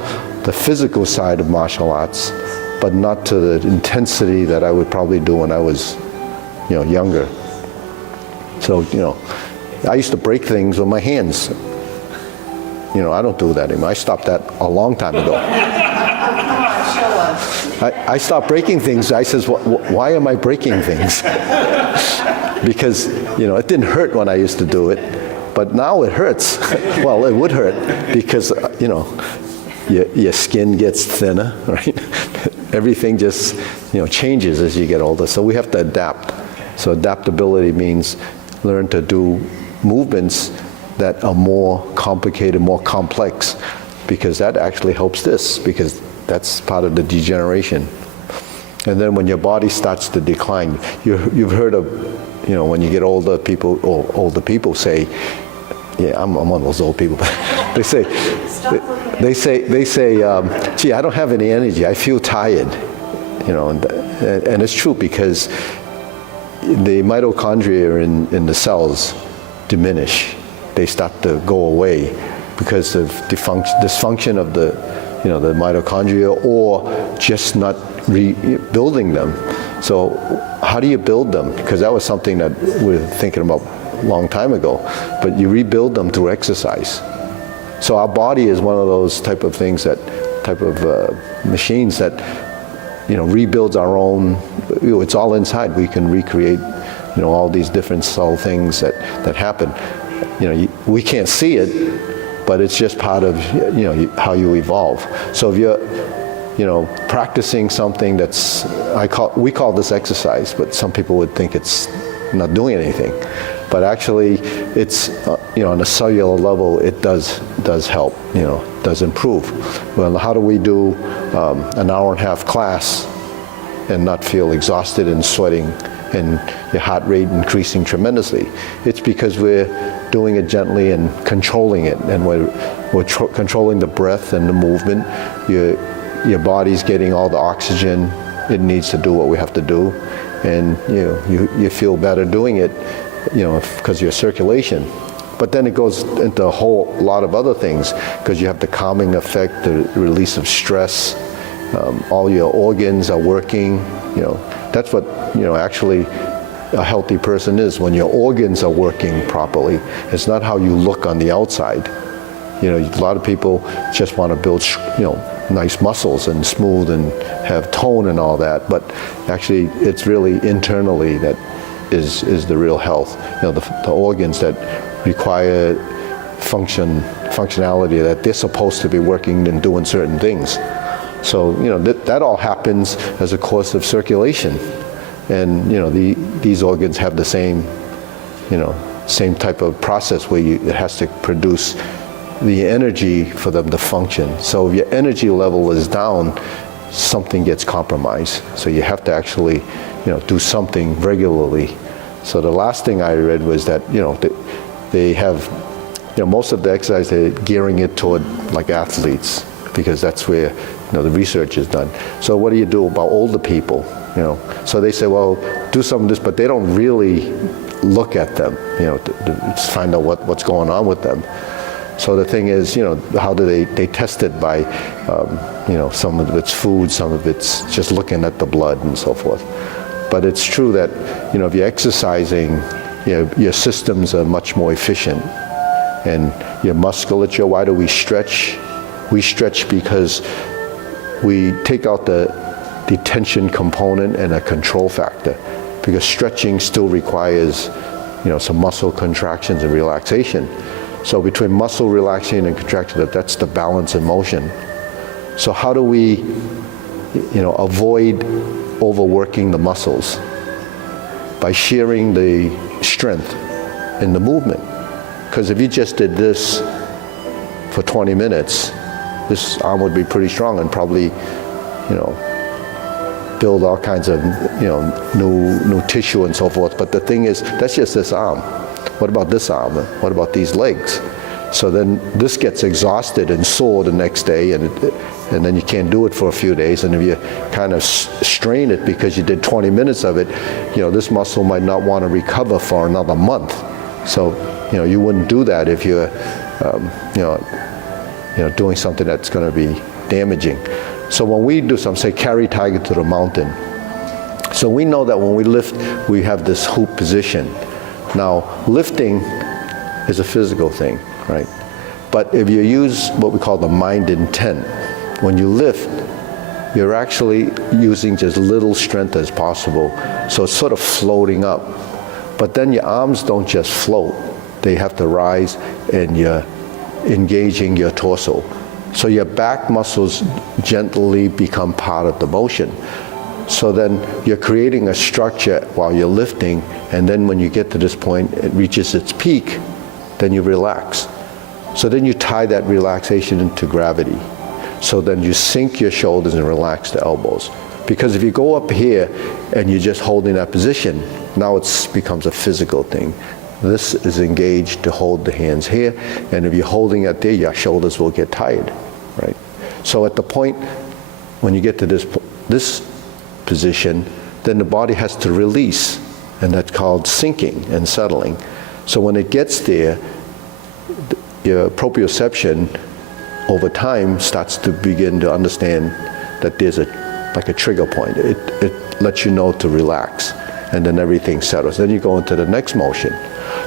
the physical side of martial arts, but not to the intensity that I would probably do when I was, younger. So, I used to break things with my hands. I don't do that anymore. I stopped that a long time ago. I stopped breaking things. I says, why am I breaking things? Because, it didn't hurt when I used to do it, but now it hurts. Well, it would hurt because, your skin gets thinner, right? Everything just, changes as you get older. So we have to adapt. So adaptability means learn to do movements that are more complicated, more complex, because that actually helps this, because that's part of the degeneration. And then when your body starts to decline, you've heard of, when you get older, older people say, yeah, I'm one of those old people, but they say, gee, I don't have any energy, I feel tired, and it's true, because the mitochondria in the cells diminish. They start to go away because of dysfunction of the mitochondria, or just not rebuilding them. So how do you build them? Because that was something that we were thinking about a long time ago. But you rebuild them through exercise. So our body is one of those type of things, machines that rebuilds our own. It's all inside. We can recreate all these different cell things that happen. We can't see it, but it's just part of how you evolve. So if you're practicing something that's, we call this exercise, but some people would think it's not doing anything. But actually, it's on a cellular level, it does help. Does improve. Well, how do we do an hour and a half class and not feel exhausted and sweating and your heart rate increasing tremendously? It's because we're doing it gently and controlling it, and we're controlling the breath and the movement. Your body's getting all the oxygen it needs to do what we have to do, and you feel better doing it, because of your circulation. But then it goes into a whole lot of other things, because you have the calming effect, the release of stress. All your organs are working. That's what actually a healthy person is, when your organs are working properly. It's not how you look on the outside. A lot of people just want to build nice muscles and smooth and have tone and all that, but actually it's really internally that is the real health. The organs that require functionality, that they're supposed to be working and doing certain things. So that all happens as a course of circulation, and these organs have the same type of process where it has to produce the energy for them to function. So if your energy level is down, something gets compromised. So you have to actually do something regularly So the last thing I read was that, they have, most of the exercise, they're gearing it toward like athletes, because that's where, the research is done. So what do you do about older people, So they say, well, do some of this, but they don't really look at them, to find out what's going on with them. So the thing is, how do they test it by, some of it's food, some of it's just looking at the blood and so forth. But it's true that, if you're exercising, your systems are much more efficient. And your musculature, why do we stretch? We stretch because we take out the tension component and a control factor. Because stretching still requires, some muscle contractions and relaxation. So between muscle relaxation and contraction, that's the balance in motion. So how do we, avoid overworking the muscles? By sharing the strength in the movement. Because if you just did this for 20 minutes, this arm would be pretty strong and probably, build all kinds of, new tissue and so forth. But the thing is, that's just this arm. What about this arm? What about these legs? So then this gets exhausted and sore the next day, and then you can't do it for a few days. And if you kind of strain it because you did 20 minutes of it, this muscle might not want to recover for another month. So, you wouldn't do that if you're, doing something that's going to be damaging. So when we do something, say carry tiger to the mountain. So we know that when we lift, we have this hoop position. Now, lifting is a physical thing, right? But if you use what we call the mind intent, when you lift, you're actually using just little strength as possible. So it's sort of floating up. But then your arms don't just float. They have to rise, and you're engaging your torso. So your back muscles gently become part of the motion. So then you're creating a structure while you're lifting, and then when you get to this point, it reaches its peak, then you relax. So then you tie that relaxation into gravity. So then you sink your shoulders and relax the elbows. Because if you go up here and you're just holding that position, now it becomes a physical thing. This is engaged to hold the hands here, and if you're holding it there, your shoulders will get tired, right? So at the point when you get to this position, then the body has to release, and that's called sinking and settling. So when it gets there, your proprioception over time starts to begin to understand that there's like a trigger point. It lets you know to relax, and then everything settles. Then you go into the next motion.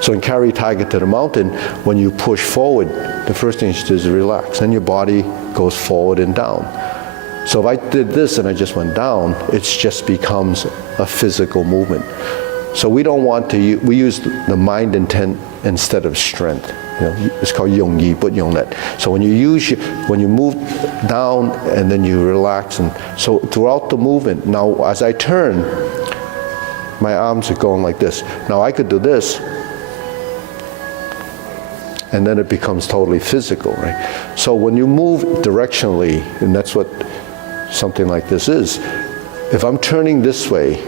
So in carry tiger to the mountain, when you push forward, the first thing you do is relax. Then your body goes forward and down. So if I did this and I just went down, it just becomes a physical movement. So we don't want to, we use the mind intent instead of strength. It's called yong yi, but yong net. So when you move down and then you relax, and so throughout the movement, now as I turn, my arms are going like this. Now I could do this, and then it becomes totally physical, right? So when you move directionally, and that's what something like this is, if I'm turning this way,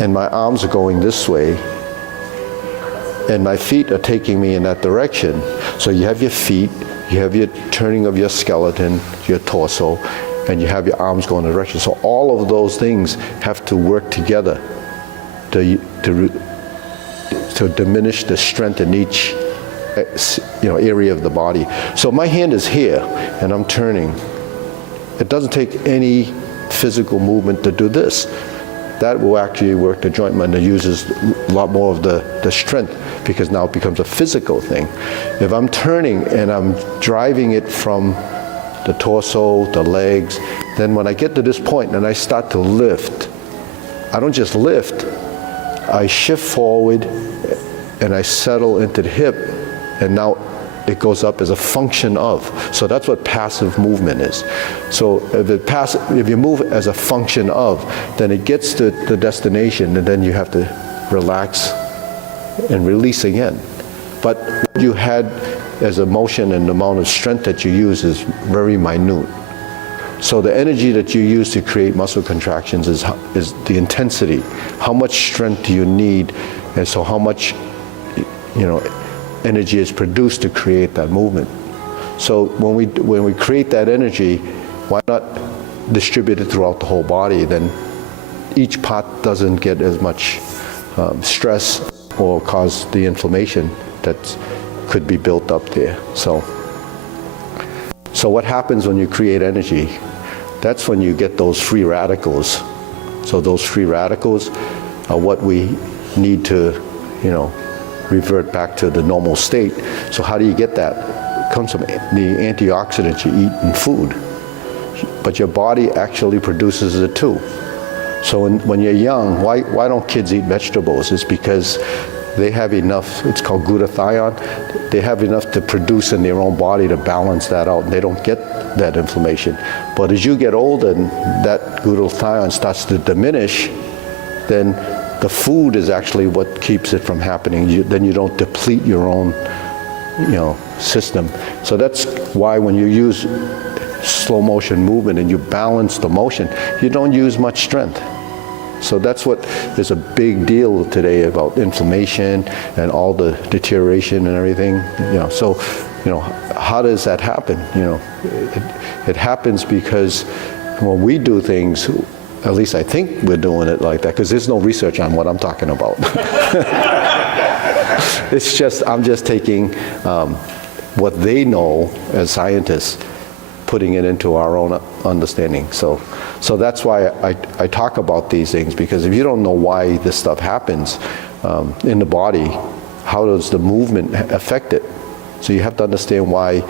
and my arms are going this way, and my feet are taking me in that direction. So you have your feet, you have your turning of your skeleton, your torso, and you have your arms going in a direction. So all of those things have to work together to diminish the strength in each area of the body. So my hand is here, and I'm turning. It doesn't take any physical movement to do this. That will actually work the joint and it uses a lot more of the strength, because now it becomes a physical thing. If I'm turning and I'm driving it from the torso, the legs, then when I get to this point and I start to lift, I don't just lift, I shift forward and I settle into the hip, and now it goes up as a function of. So that's what passive movement is. So if you move as a function of, then it gets to the destination, and then you have to relax and release again. But what you had as a motion and the amount of strength that you use is very minute. So the energy that you use to create muscle contractions is the intensity. How much strength do you need, and so how much, energy is produced to create that movement. So when we create that energy, why not distribute it throughout the whole body? Then each part doesn't get as much stress or cause the inflammation that could be built up there. So what happens when you create energy? That's when you get those free radicals. So those free radicals are what we need to, revert back to the normal state. So how do you get that? It comes from the antioxidants you eat in food. But your body actually produces it too. So when you're young, why don't kids eat vegetables? It's because they have enough, it's called glutathione, they have enough to produce in their own body to balance that out, and they don't get that inflammation. But as you get older and that glutathione starts to diminish, then the food is actually what keeps it from happening. Then you don't deplete your own system. So that's why when you use slow motion movement and you balance the motion, you don't use much strength. So that's what is a big deal today about inflammation and all the deterioration and everything. So how does that happen? It happens because when we do things, at least I think we're doing it like that, because there's no research on what I'm talking about. I'm just taking what they know as scientists, putting it into our own understanding. So that's why I talk about these things, because if you don't know why this stuff happens in the body, how does the movement affect it? So you have to understand why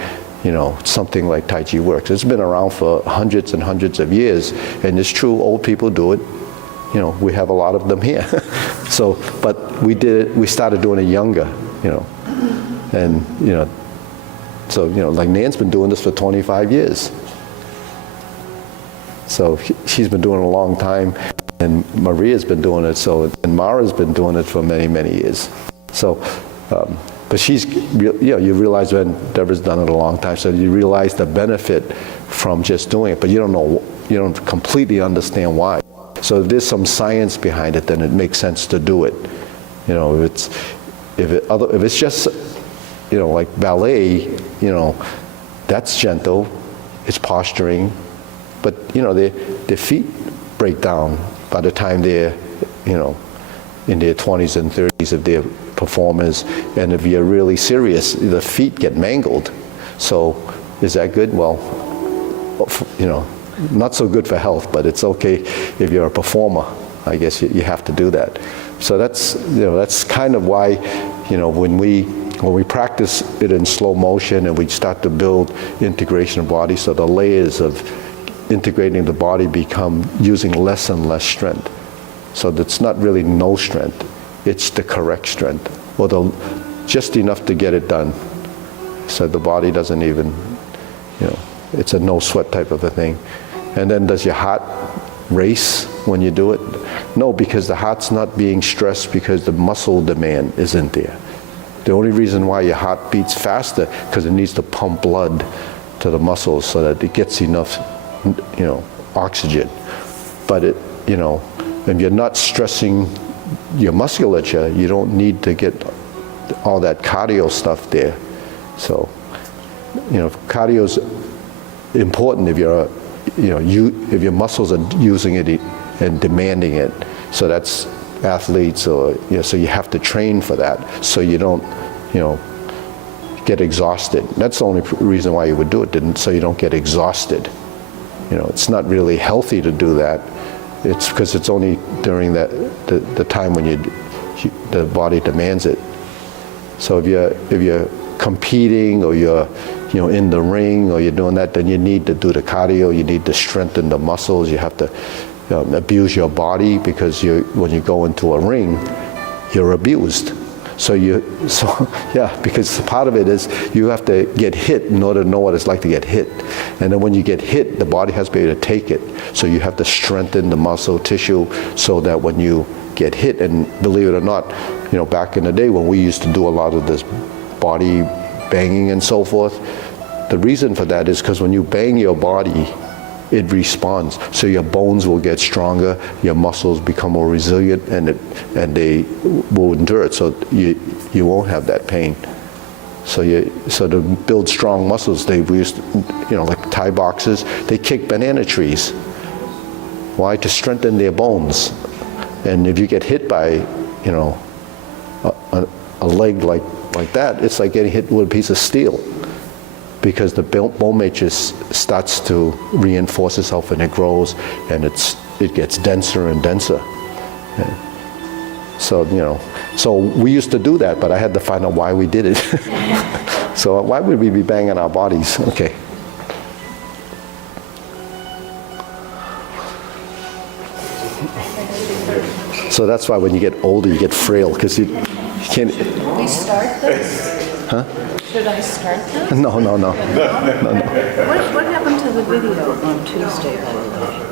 something like Tai Chi works. It's been around for hundreds and hundreds of years, and it's true, old people do it. We have a lot of them here. But we started doing it younger, and so, like Nan's been doing this for 25 years. So she's been doing it a long time, and Maria's been doing it, and Mara's been doing it for many, many years. So, but you realize when Deborah's done it a long time, so you realize the benefit from just doing it, but you don't completely understand why. So if there's some science behind it, then it makes sense to do it. If it's just like ballet, that's gentle, it's posturing, but their feet break down by the time they're in their 20s and 30s if they're performers, and if you're really serious, the feet get mangled. So is that good? Well, not so good for health, but it's okay if you're a performer. I guess you have to do that. So that's kind of why when we practice it in slow motion and we start to build integration of body, so the layers of integrating the body become using less and less strength. So that's not really no strength, it's the correct strength, or just enough to get it done. So the body doesn't even, it's a no sweat type of a thing. And then does your heart race when you do it? No, because the heart's not being stressed because the muscle demand isn't there. The only reason why your heart beats faster because it needs to pump blood to the muscles so that it gets enough, oxygen. But if you're not stressing your musculature, you don't need to get all that cardio stuff there. So, cardio's important if you're, if your muscles are using it and demanding it. So that's athletes, or so you have to train for that, so you don't, get exhausted. That's the only reason why you would do it, so you don't get exhausted. It's not really healthy to do that. It's because it's only during the time when the body demands it. So if you're competing, or you're in the ring, or you're doing that, then you need to do the cardio. You need to strengthen the muscles. You have to abuse your body, because when you go into a ring, you're abused. Because part of it is you have to get hit in order to know what it's like to get hit. And then when you get hit, the body has to be able to take it. So you have to strengthen the muscle tissue so that when you get hit, and believe it or not, back in the day when we used to do a lot of this body banging and so forth, the reason for that is because when you bang your body, it responds. So your bones will get stronger, your muscles become more resilient, and they will endure it. So you won't have that pain. So to build strong muscles, we used to, like Thai boxers, they kick banana trees. Why? To strengthen their bones. And if you get hit by, a leg like that, it's like getting hit with a piece of steel, because the bone matrix starts to reinforce itself, and it grows, and it gets denser and denser. Yeah. So we used to do that, but I had to find out why we did it. So why would we be banging our bodies? Okay. So that's why when you get older, you get frail, because you can't. We start this? Huh? Should I start this? No. What happened to the video on Tuesday, by the way?